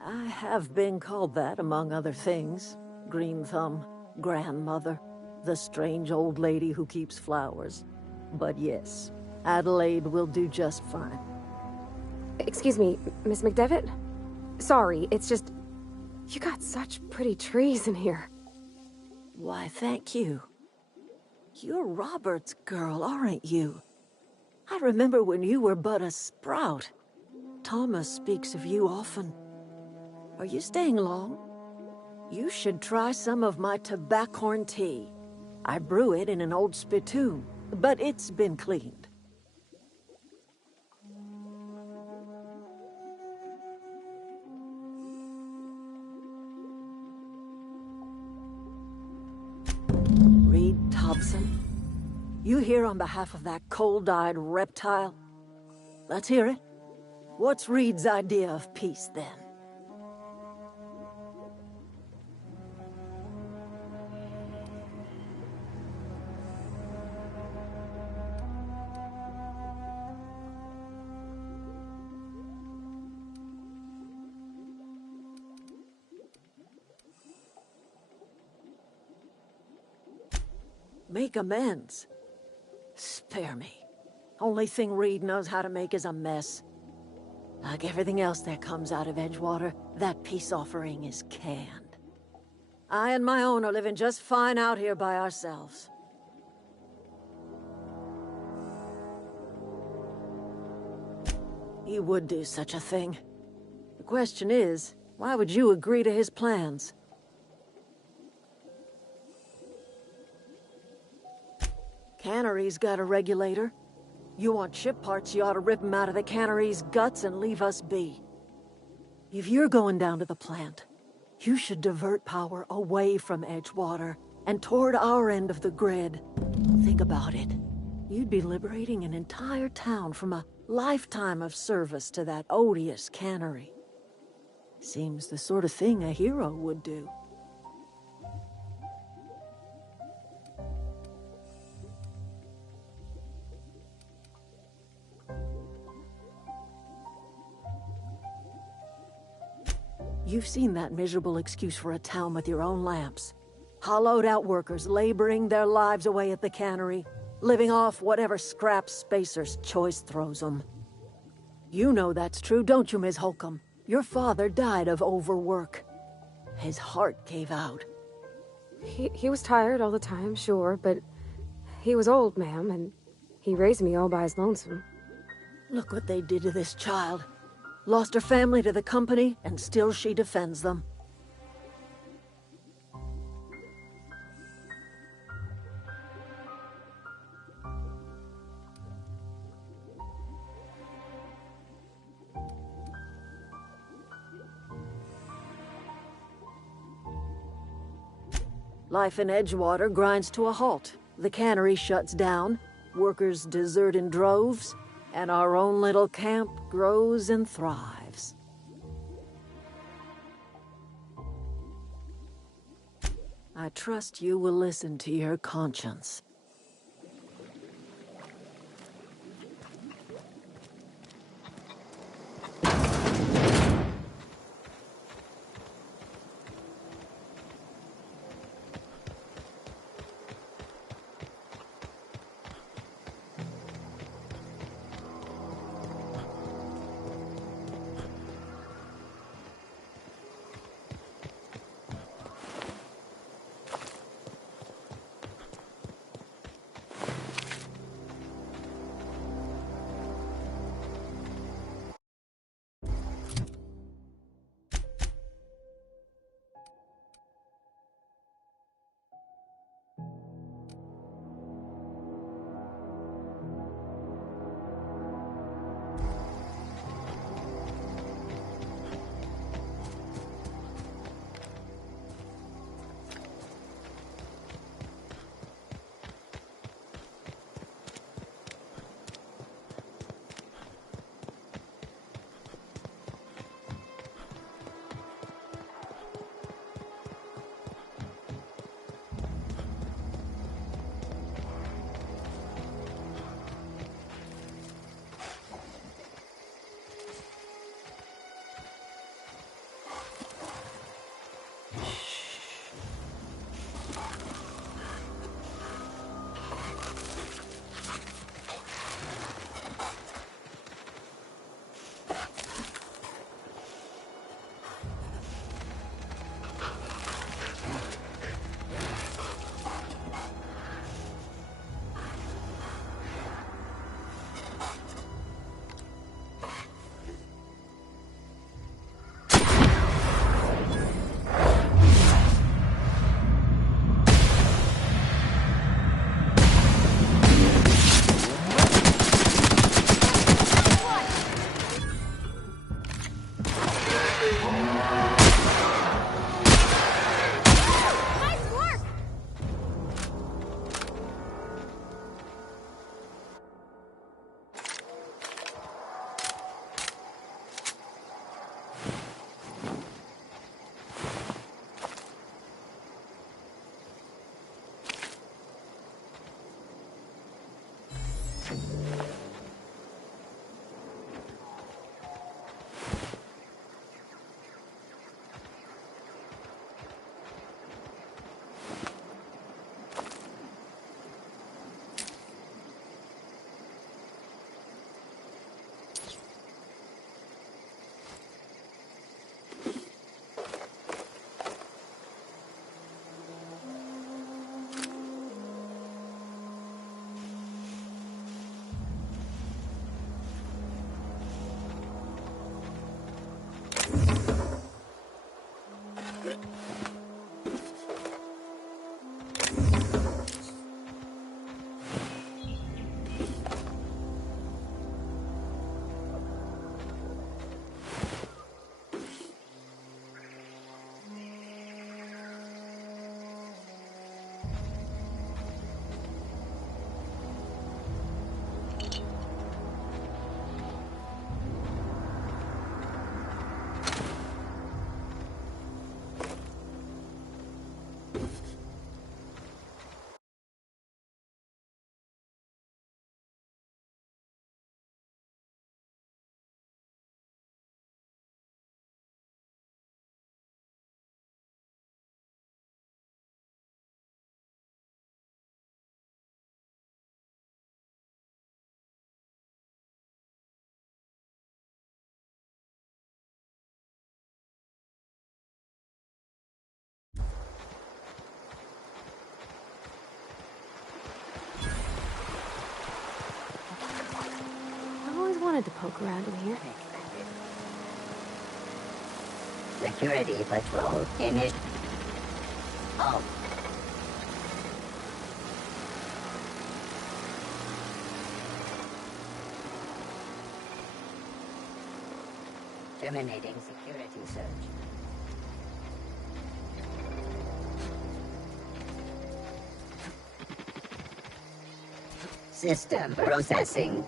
I have been called that, among other things. Green Thumb, grandmother, the strange old lady who keeps flowers. But yes, Adelaide will do just fine. Excuse me, Miss McDevitt? Sorry, it's just... You got such pretty trees in here. Why, thank you. You're Robert's girl, aren't you? I remember when you were but a sprout. Thomas speaks of you often. Are you staying long? You should try some of my tobaccorn tea. I brew it in an old spittoon, but it's been cleaned. Thompson, you here on behalf of that cold-eyed reptile? Let's hear it. What's Reed's idea of peace, then? Make amends. Spare me. Only thing Reed knows how to make is a mess. Like everything else that comes out of Edgewater, that peace offering is canned. I and my own are living just fine out here by ourselves. He would do such a thing. The question is, why would you agree to his plans? Cannery's got a regulator. You want ship parts, you ought to rip them out of the cannery's guts and leave us be. If you're going down to the plant, you should divert power away from Edgewater and toward our end of the grid. Think about it. You'd be liberating an entire town from a lifetime of service to that odious cannery. Seems the sort of thing a hero would do. You've seen that miserable excuse for a town with your own lamps. Hollowed-out workers laboring their lives away at the cannery, living off whatever scrap Spacer's choice throws them. You know that's true, don't you, Ms. Holcomb? Your father died of overwork. His heart gave out. He was tired all the time, sure, but he was old, ma'am, and he raised me all by his lonesome. Look what they did to this child. Lost her family to the company, and still she defends them. Life in Edgewater grinds to a halt. The cannery shuts down, workers desert in droves, and our own little camp grows and thrives. I trust you will listen to your conscience. wanted to poke around in here. Security patrol initiated. Oh. Terminating security search. System processing.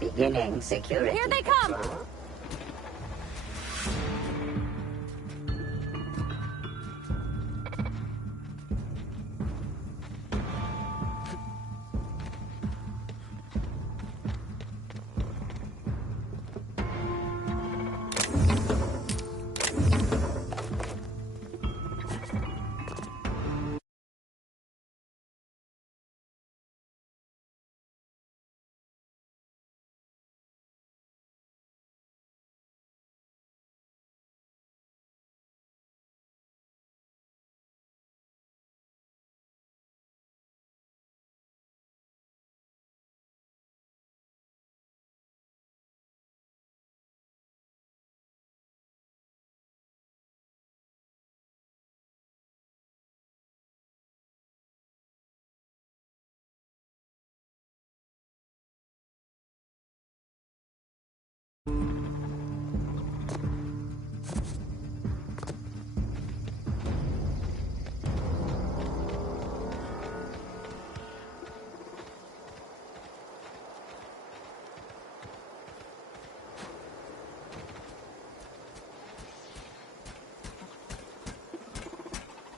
Beginning security. Here they come!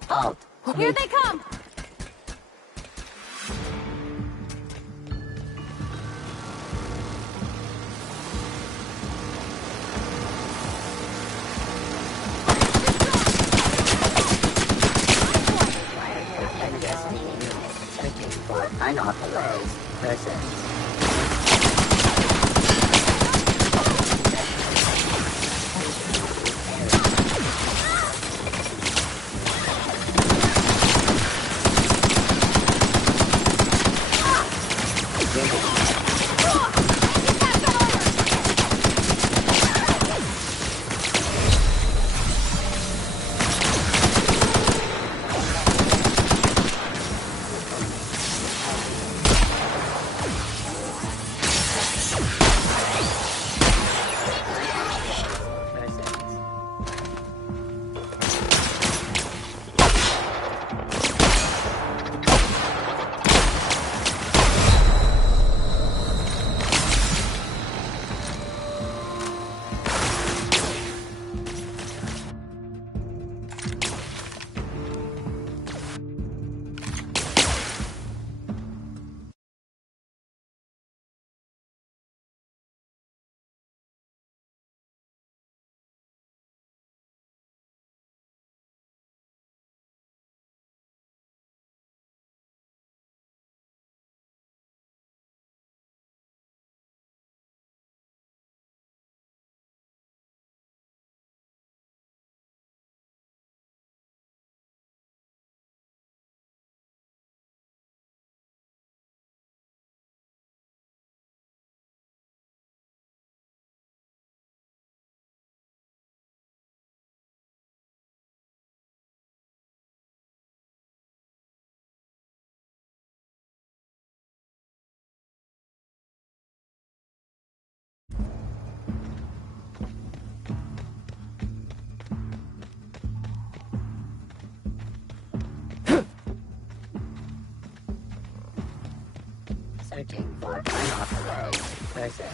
Halt. Here they come! Searching for unauthorized person. Searching for unauthorized person.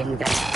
Detecting that.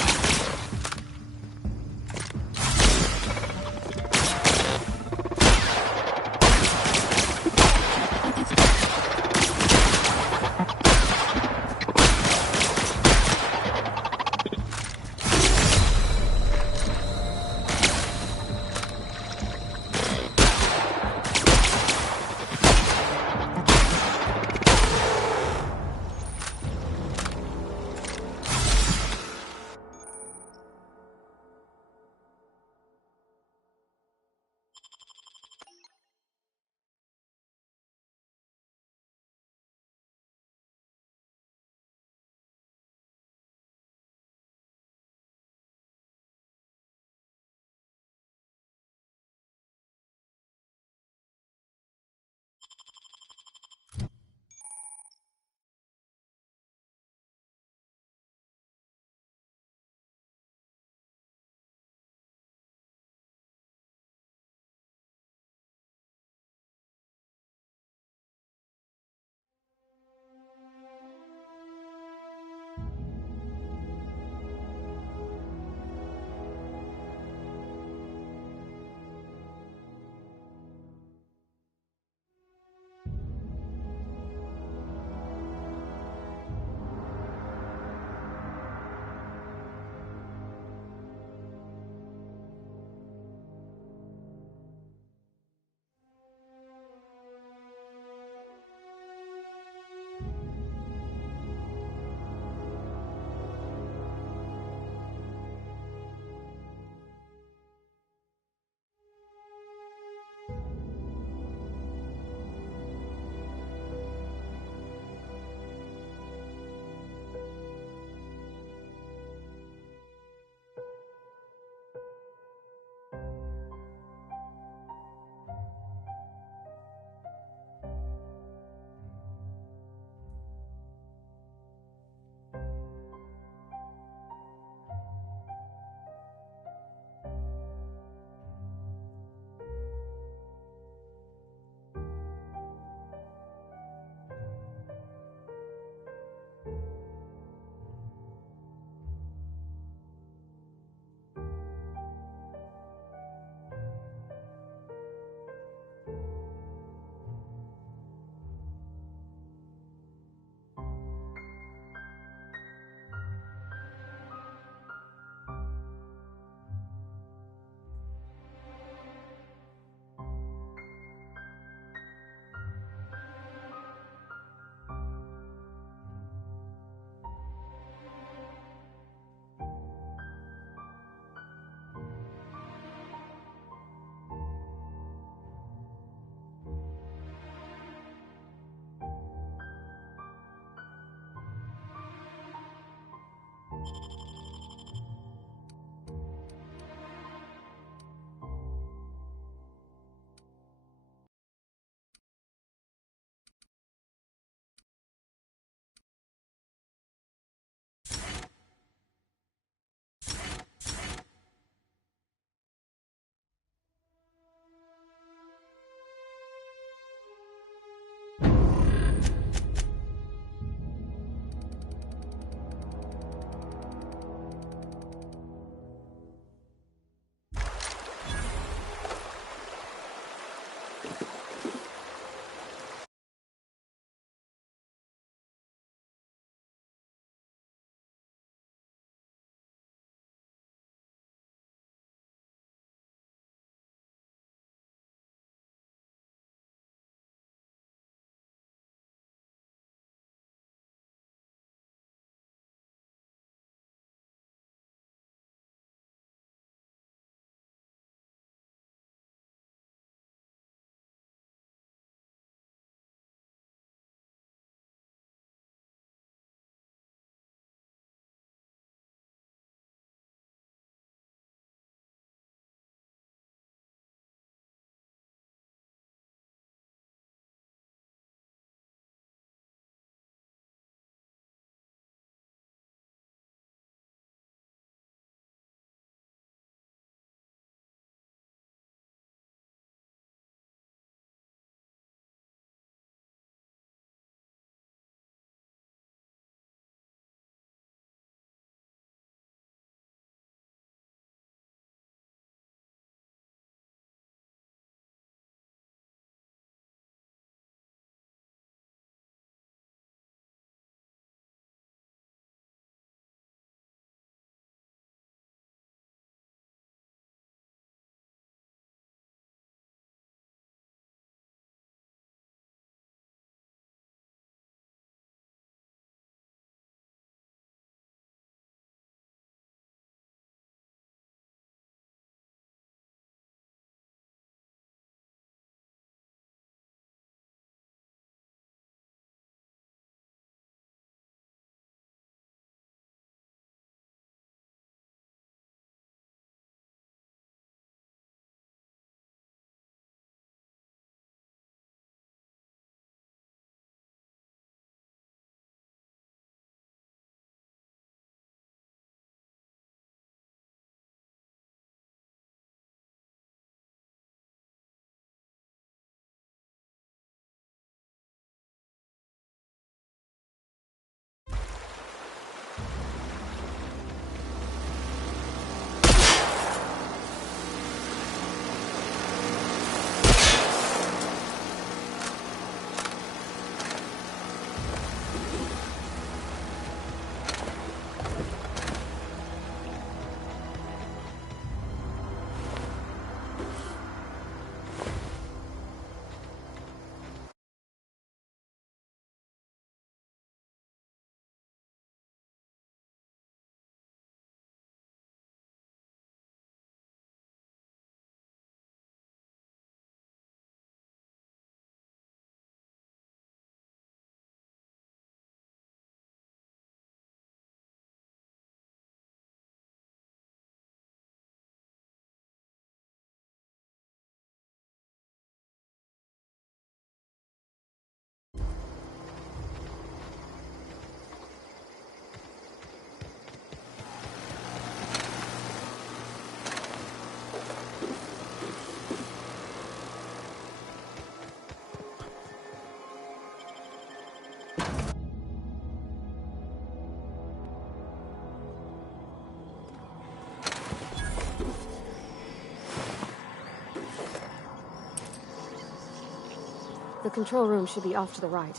The control room should be off to the right.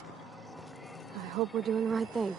I hope we're doing the right thing.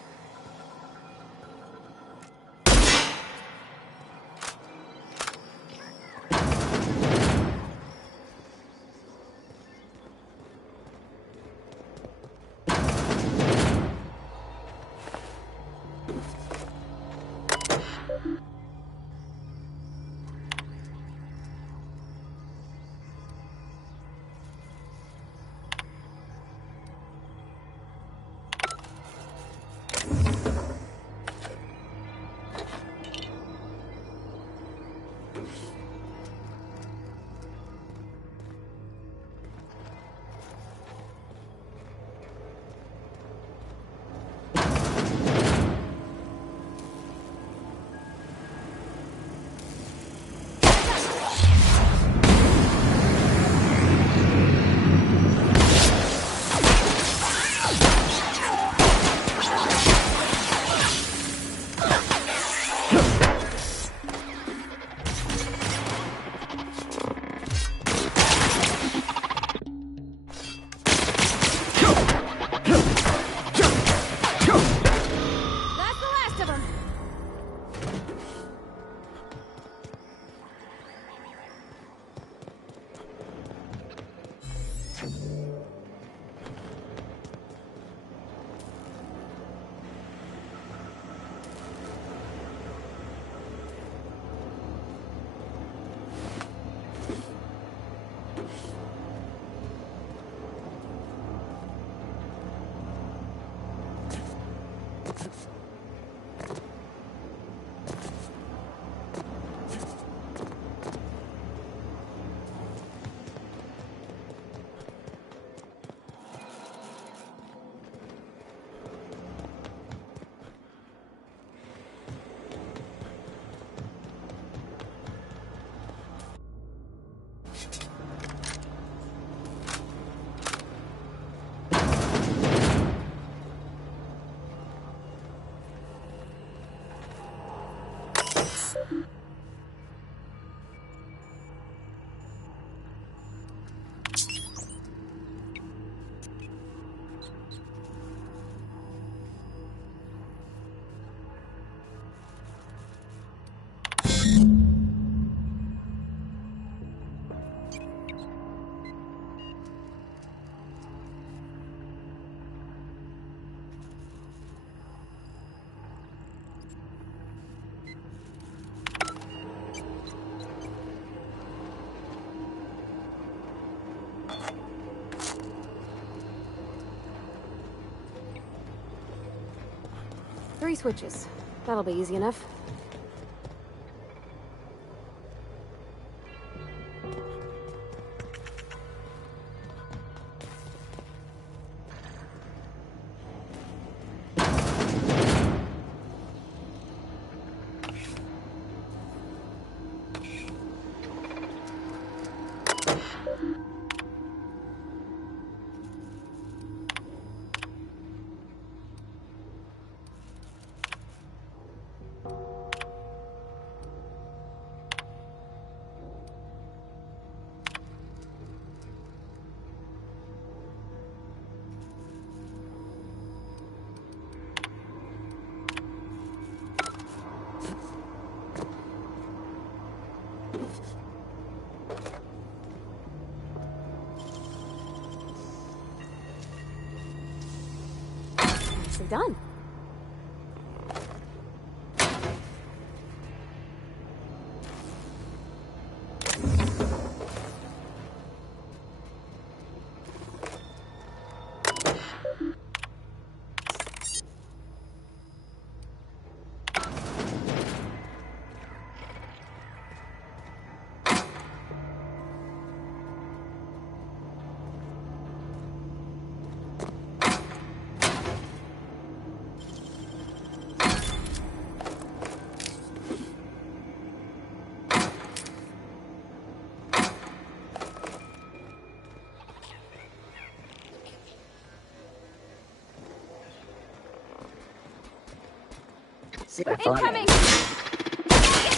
Three switches. That'll be easy enough. Nicely done. Incoming! Get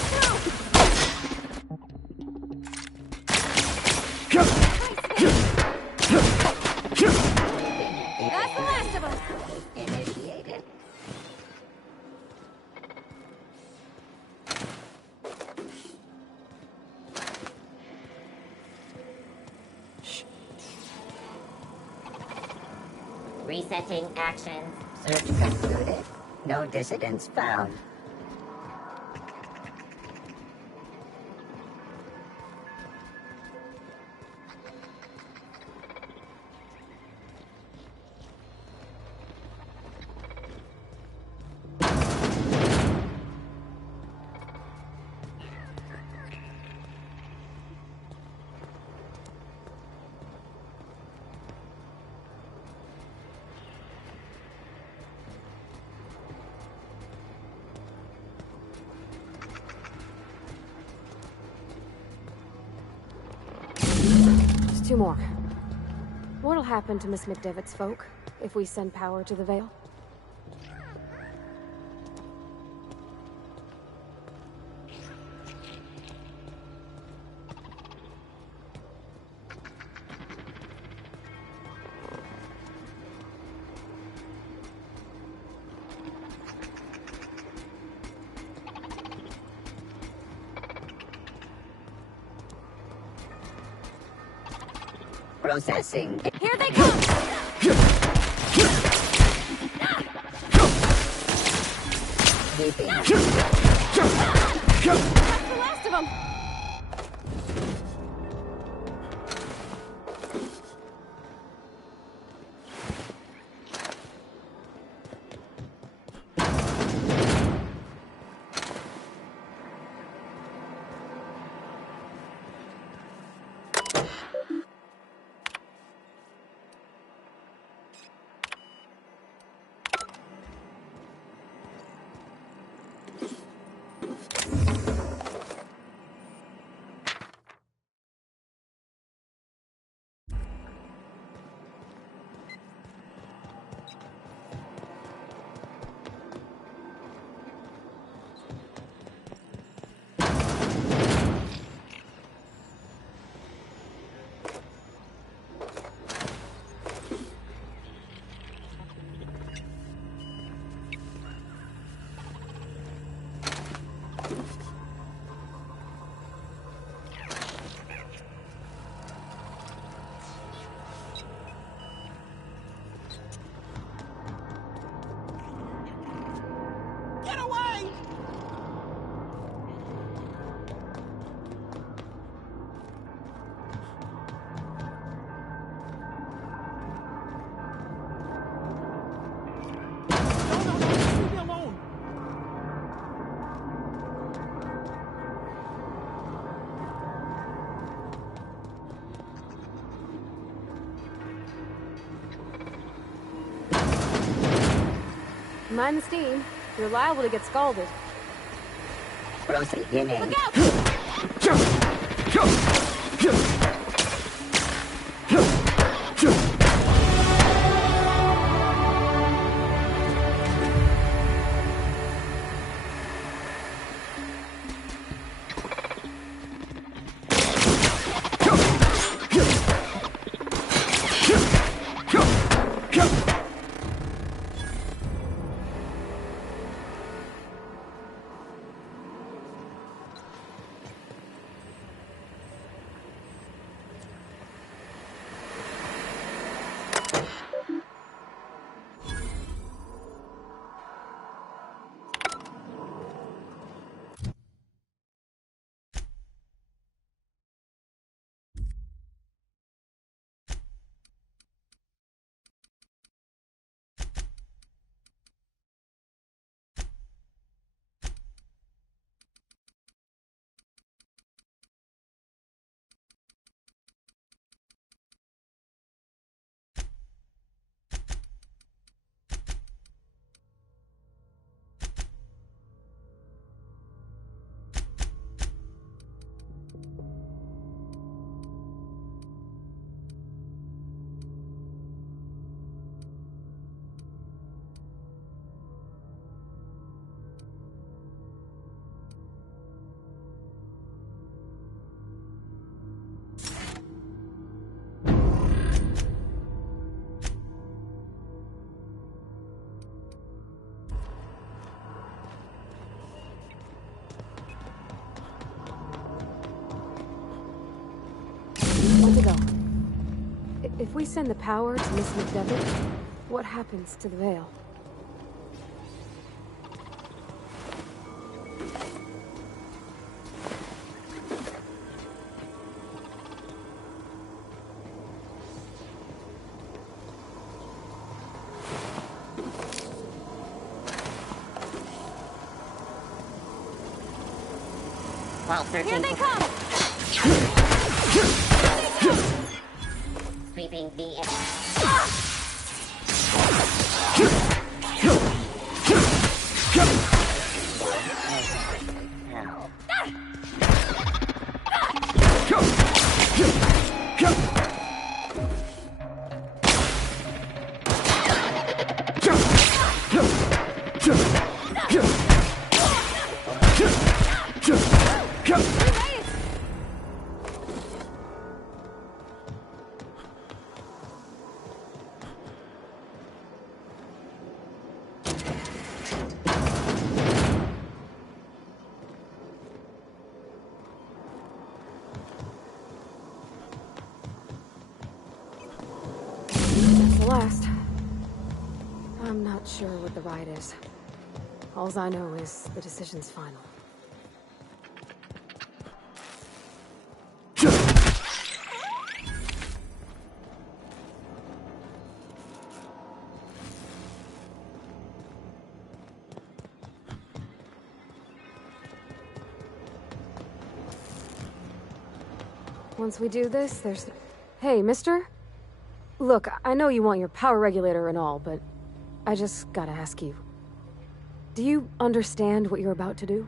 through! Resetting actions. Search concluded. No dissidents found. Just two more. What'll happen to Miss McDevitt's folk if we send power to the Vale? Processing. Here they come! Keeping. That's the last of them! Mind the steam. You're liable to get scalded. Proceeding. Look out! Where'd they go? If we send the power to Miss McDevitt, what happens to the Veil? Here they come! Sweeping the air. Last. I'm not sure what the right is. Alls I know is the decision's final. Once we do this, there's... Hey, mister? Look, I know you want your power regulator and all, but I just gotta ask you. Do you understand what you're about to do?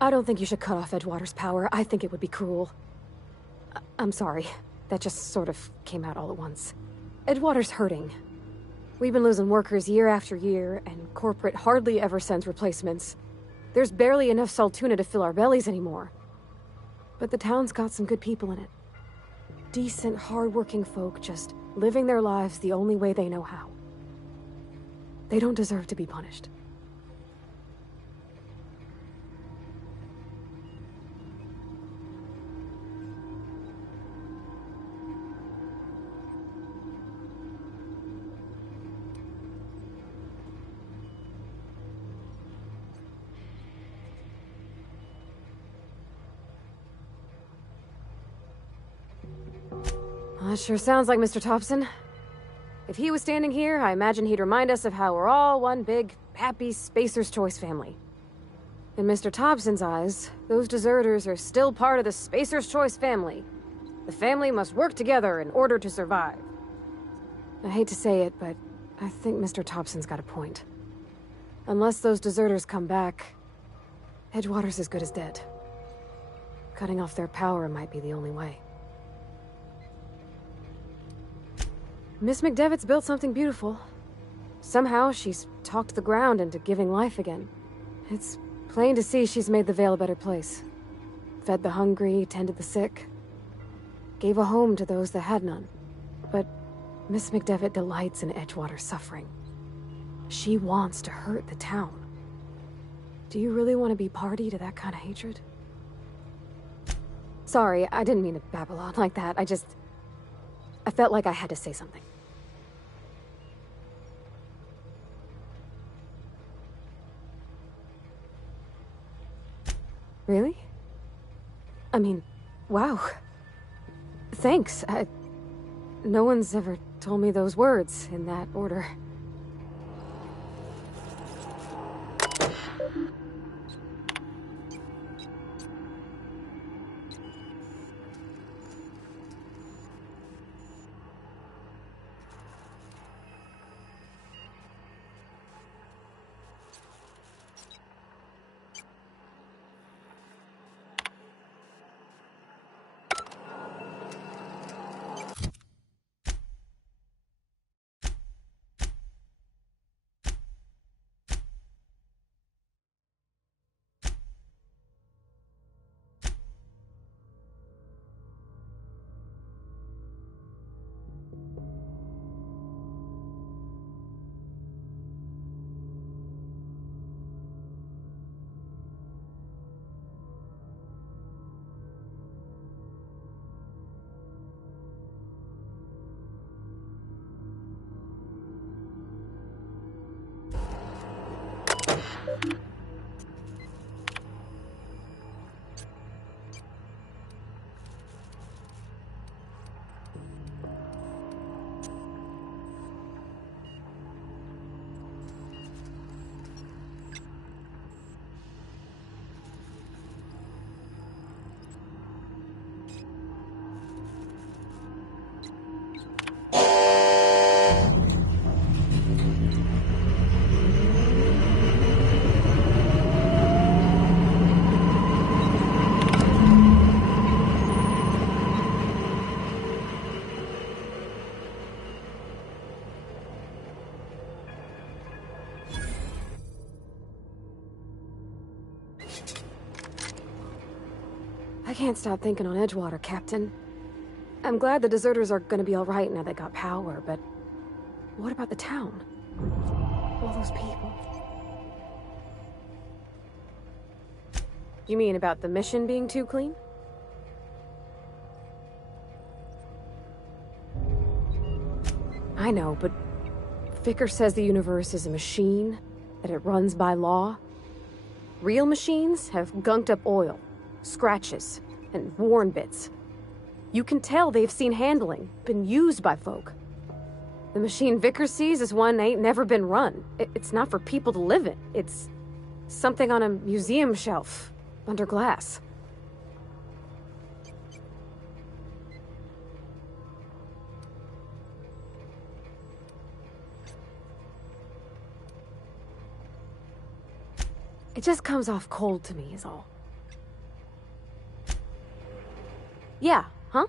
I don't think you should cut off Edgewater's power. I think it would be cruel. I'm sorry. That just sort of came out all at once. Edgewater's hurting. We've been losing workers year after year, and corporate hardly ever sends replacements. There's barely enough Saltuna to fill our bellies anymore. But the town's got some good people in it. Decent, hard-working folk just living their lives the only way they know how. They don't deserve to be punished. That sure sounds like Mr. Thompson. If he was standing here, I imagine he'd remind us of how we're all one big, happy Spacer's Choice family. In Mr. Thompson's eyes, those deserters are still part of the Spacer's Choice family. The family must work together in order to survive. I hate to say it, but I think Mr. Thompson's got a point. Unless those deserters come back, Edgewater's as good as dead. Cutting off their power might be the only way. Miss McDevitt's built something beautiful. Somehow, she's talked the ground into giving life again. It's plain to see she's made the Vale a better place. Fed the hungry, tended the sick. Gave a home to those that had none. But Miss McDevitt delights in Edgewater's suffering. She wants to hurt the town. Do you really want to be party to that kind of hatred? Sorry, I didn't mean to babble on like that. I felt like I had to say something. Really? I mean, wow. Thanks. No one's ever told me those words in that order. I can't stop thinking on Edgewater, Captain. I'm glad the deserters are gonna be alright now they got power, but what about the town? All those people. You mean about the mission being too clean? I know, but Vicker says the universe is a machine, that it runs by law. Real machines have gunked up oil, scratches, and worn bits. You can tell they've seen handling, been used by folk. The machine Vicker sees is one ain't never been run. It's not for people to live in. It's something on a museum shelf, under glass. It just comes off cold to me, is all. Yeah, huh?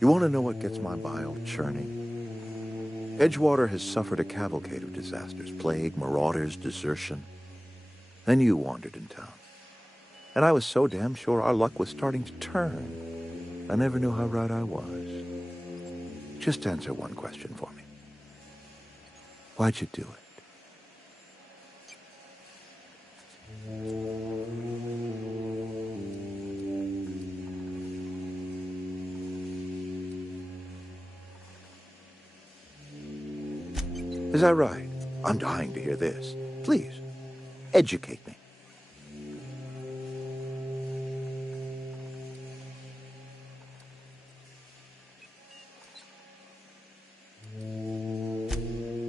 You want to know what gets my bile churning? Edgewater has suffered a cavalcade of disasters, plague, marauders, desertion. Then you wandered in town. And I was so damn sure our luck was starting to turn. I never knew how right I was. Just answer one question for me. Why'd you do it? Is that right? I'm dying to hear this. Please, educate me.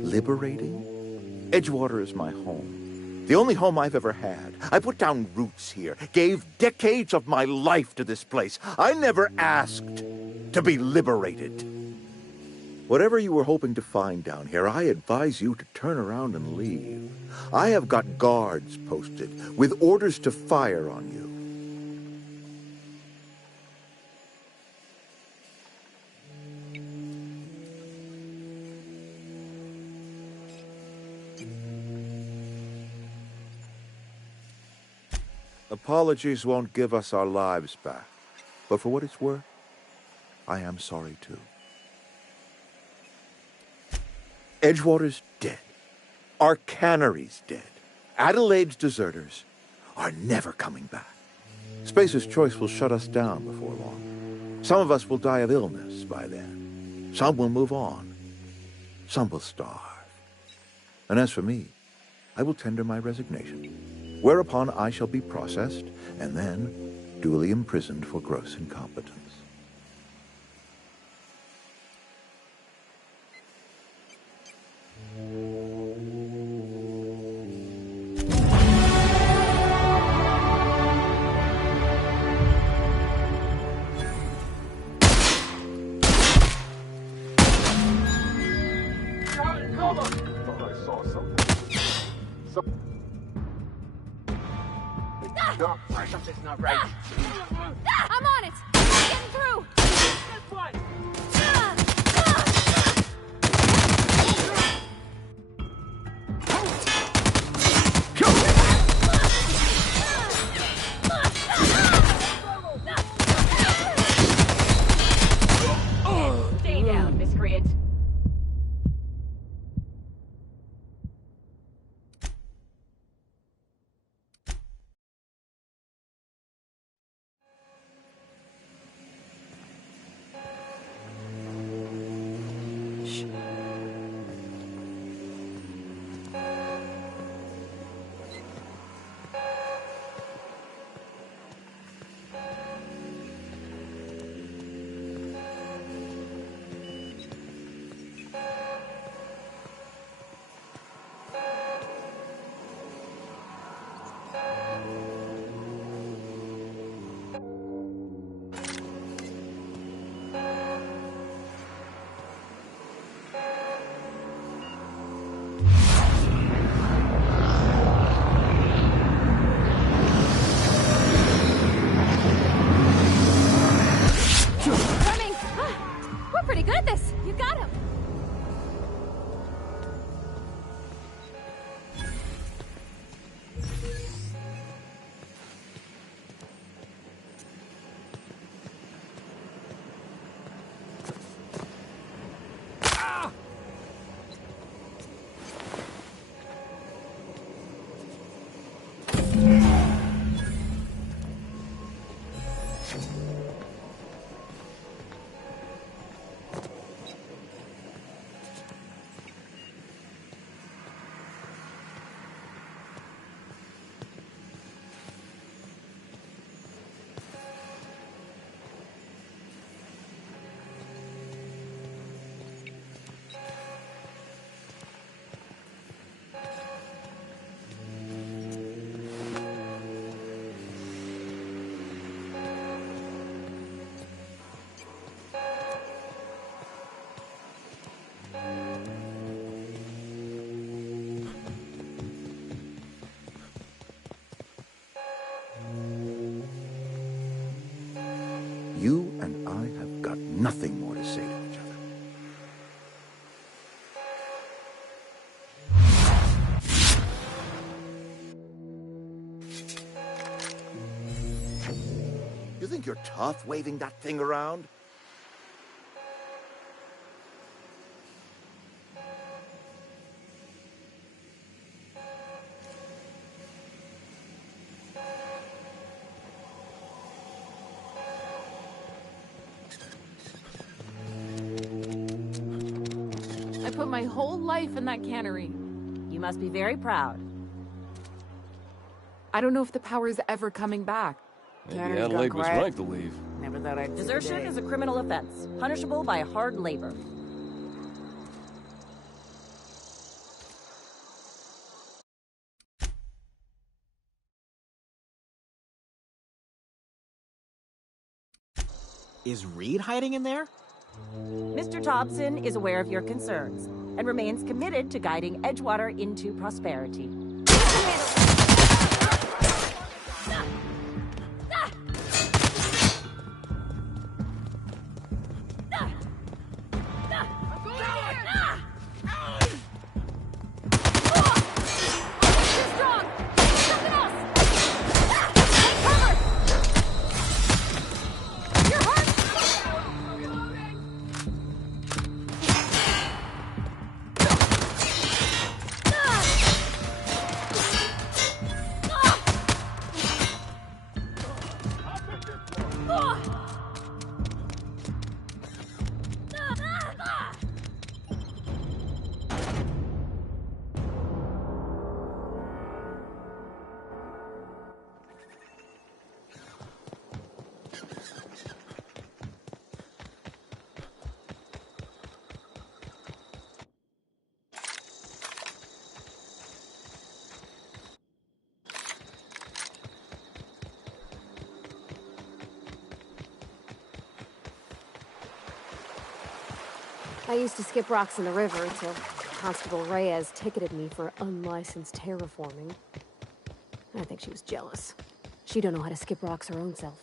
Liberating? Edgewater is my home. The only home I've ever had. I put down roots here, gave decades of my life to this place. I never asked to be liberated. Whatever you were hoping to find down here, I advise you to turn around and leave. I have got guards posted with orders to fire on you. Apologies won't give us our lives back, but for what it's worth, I am sorry too. Edgewater's dead. Our cannery's dead. Adelaide's deserters are never coming back. Spacer's Choice will shut us down before long. Some of us will die of illness by then. Some will move on. Some will starve. And as for me, I will tender my resignation, whereupon I shall be processed and then duly imprisoned for gross incompetence. Hold on! Thought I saw something. Something's not right. I'm on it! I'm getting through! This way! Stay down, miscreant. Pretty good at this. You got him. You and I have got nothing more to say to each other. You think you're tough waving that thing around? I put my whole life in that cannery. You must be very proud. I don't know if the power is ever coming back. Maybe Adelaide was right to leave. Never thought I'd Desertion is a criminal offense, punishable by hard labor. Is Reed hiding in there? Mr. Thompson is aware of your concerns and remains committed to guiding Edgewater into prosperity. I used to skip rocks in the river until Constable Reyes ticketed me for unlicensed terraforming. I think she was jealous. She don't know how to skip rocks her own self.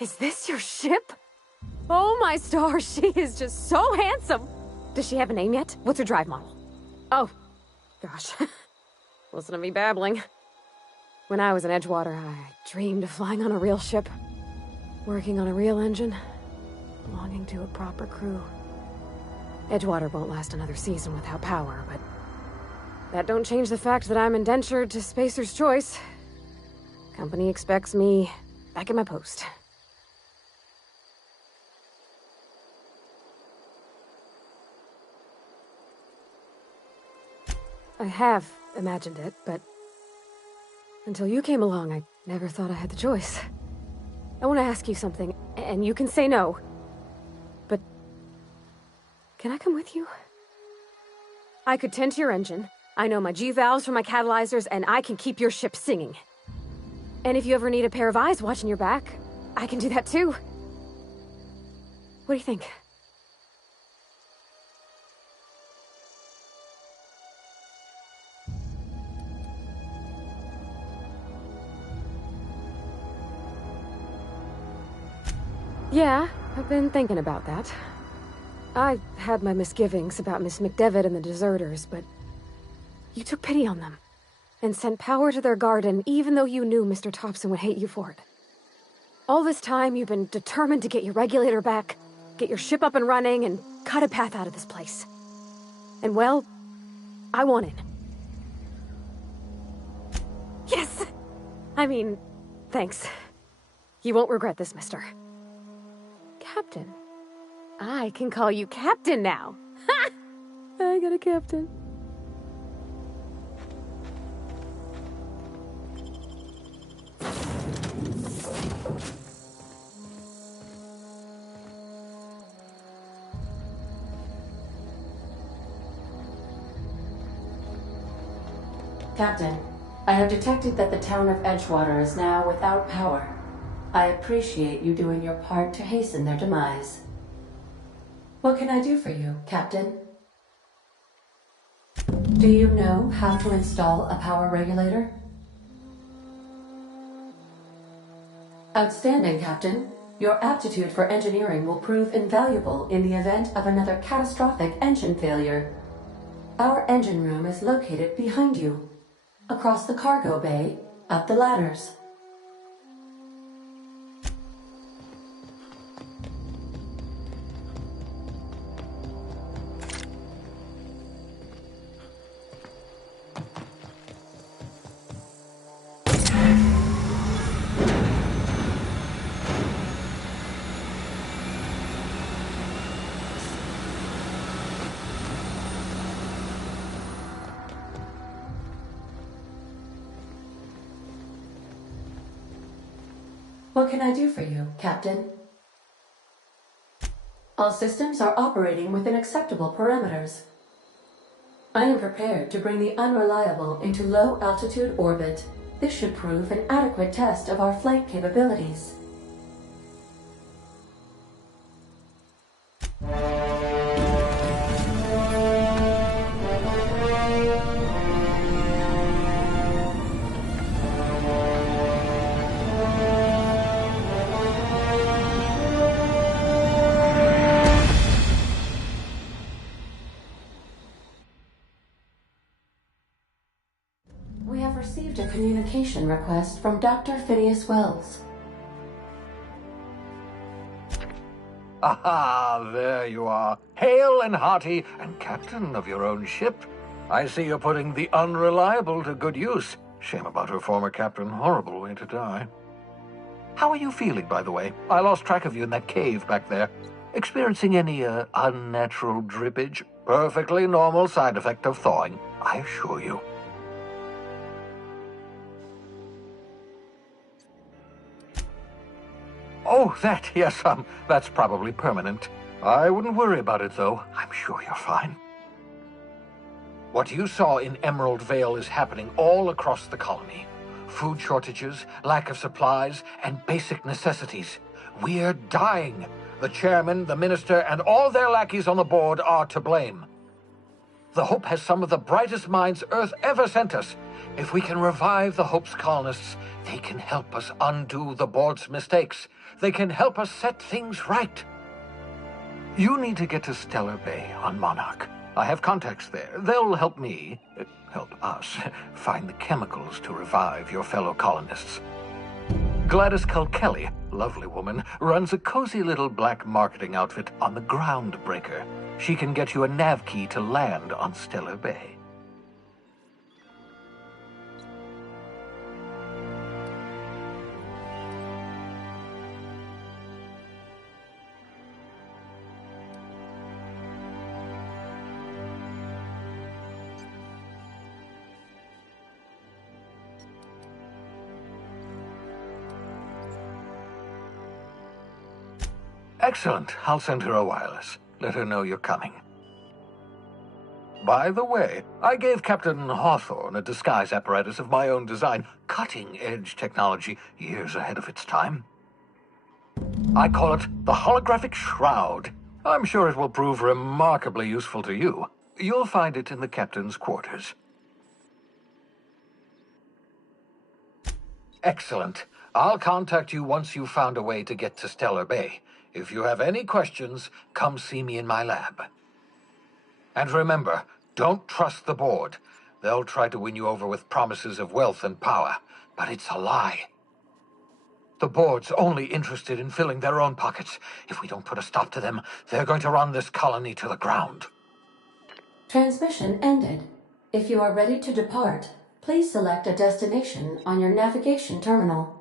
Is this your ship? Oh my stars, she is just so handsome! Does she have a name yet? What's her drive model? Oh, gosh. Listen to me babbling. When I was in Edgewater, I dreamed of flying on a real ship, working on a real engine, belonging to a proper crew. Edgewater won't last another season without power, but that don't change the fact that I'm indentured to Spacer's Choice. Company expects me back at my post. I have imagined it, but until you came along, I never thought I had the choice. I want to ask you something, and you can say no. But can I come with you? I could tend to your engine. I know my G-valves from my catalyzers, and I can keep your ship singing. And if you ever need a pair of eyes watching your back, I can do that too. What do you think? Yeah, I've been thinking about that. I had my misgivings about Miss McDevitt and the deserters, but you took pity on them and sent power to their garden even though you knew Mr. Thompson would hate you for it. All this time, you've been determined to get your regulator back, get your ship up and running, and cut a path out of this place. And well, I won in. Yes! I mean, thanks. You won't regret this, mister. Captain. I can call you Captain now. Ha! I got a captain. Captain, I have detected that the town of Edgewater is now without power. I appreciate you doing your part to hasten their demise. What can I do for you, Captain? Do you know how to install a power regulator? Outstanding, Captain. Your aptitude for engineering will prove invaluable in the event of another catastrophic engine failure. Our engine room is located behind you, across the cargo bay, up the ladders. What can I do for you, Captain? All systems are operating within acceptable parameters. I am prepared to bring the Unreliable into low-altitude orbit. This should prove an adequate test of our flight capabilities. We have received a communication request from Dr. Phineas Wells. Aha, there you are. Hale and hearty, and captain of your own ship. I see you're putting the Unreliable to good use. Shame about her former captain. Horrible way to die. How are you feeling, by the way? I lost track of you in that cave back there. Experiencing any, unnatural drippage? Perfectly normal side effect of thawing, I assure you. Oh, that, yes, that's probably permanent. I wouldn't worry about it, though. I'm sure you're fine. What you saw in Emerald Vale is happening all across the colony. Food shortages, lack of supplies, and basic necessities. We're dying. The chairman, the minister, and all their lackeys on the board are to blame. The Hope has some of the brightest minds Earth ever sent us. If we can revive the Hope's colonists, they can help us undo the board's mistakes. They can help us set things right. You need to get to Stellar Bay on Monarch. I have contacts there. They'll help us, find the chemicals to revive your fellow colonists. Gladys Culkelly, lovely woman, runs a cozy little black marketing outfit on the Groundbreaker. She can get you a nav key to land on Stellar Bay. Excellent. I'll send her a wireless. Let her know you're coming. By the way, I gave Captain Hawthorne a disguise apparatus of my own design, cutting-edge technology, years ahead of its time. I call it the Holographic Shroud. I'm sure it will prove remarkably useful to you. You'll find it in the captain's quarters. Excellent. I'll contact you once you've found a way to get to Stellar Bay. If you have any questions, come see me in my lab. And remember, don't trust the board. They'll try to win you over with promises of wealth and power, but it's a lie. The board's only interested in filling their own pockets. If we don't put a stop to them, they're going to run this colony to the ground. Transmission ended. If you are ready to depart, please select a destination on your navigation terminal.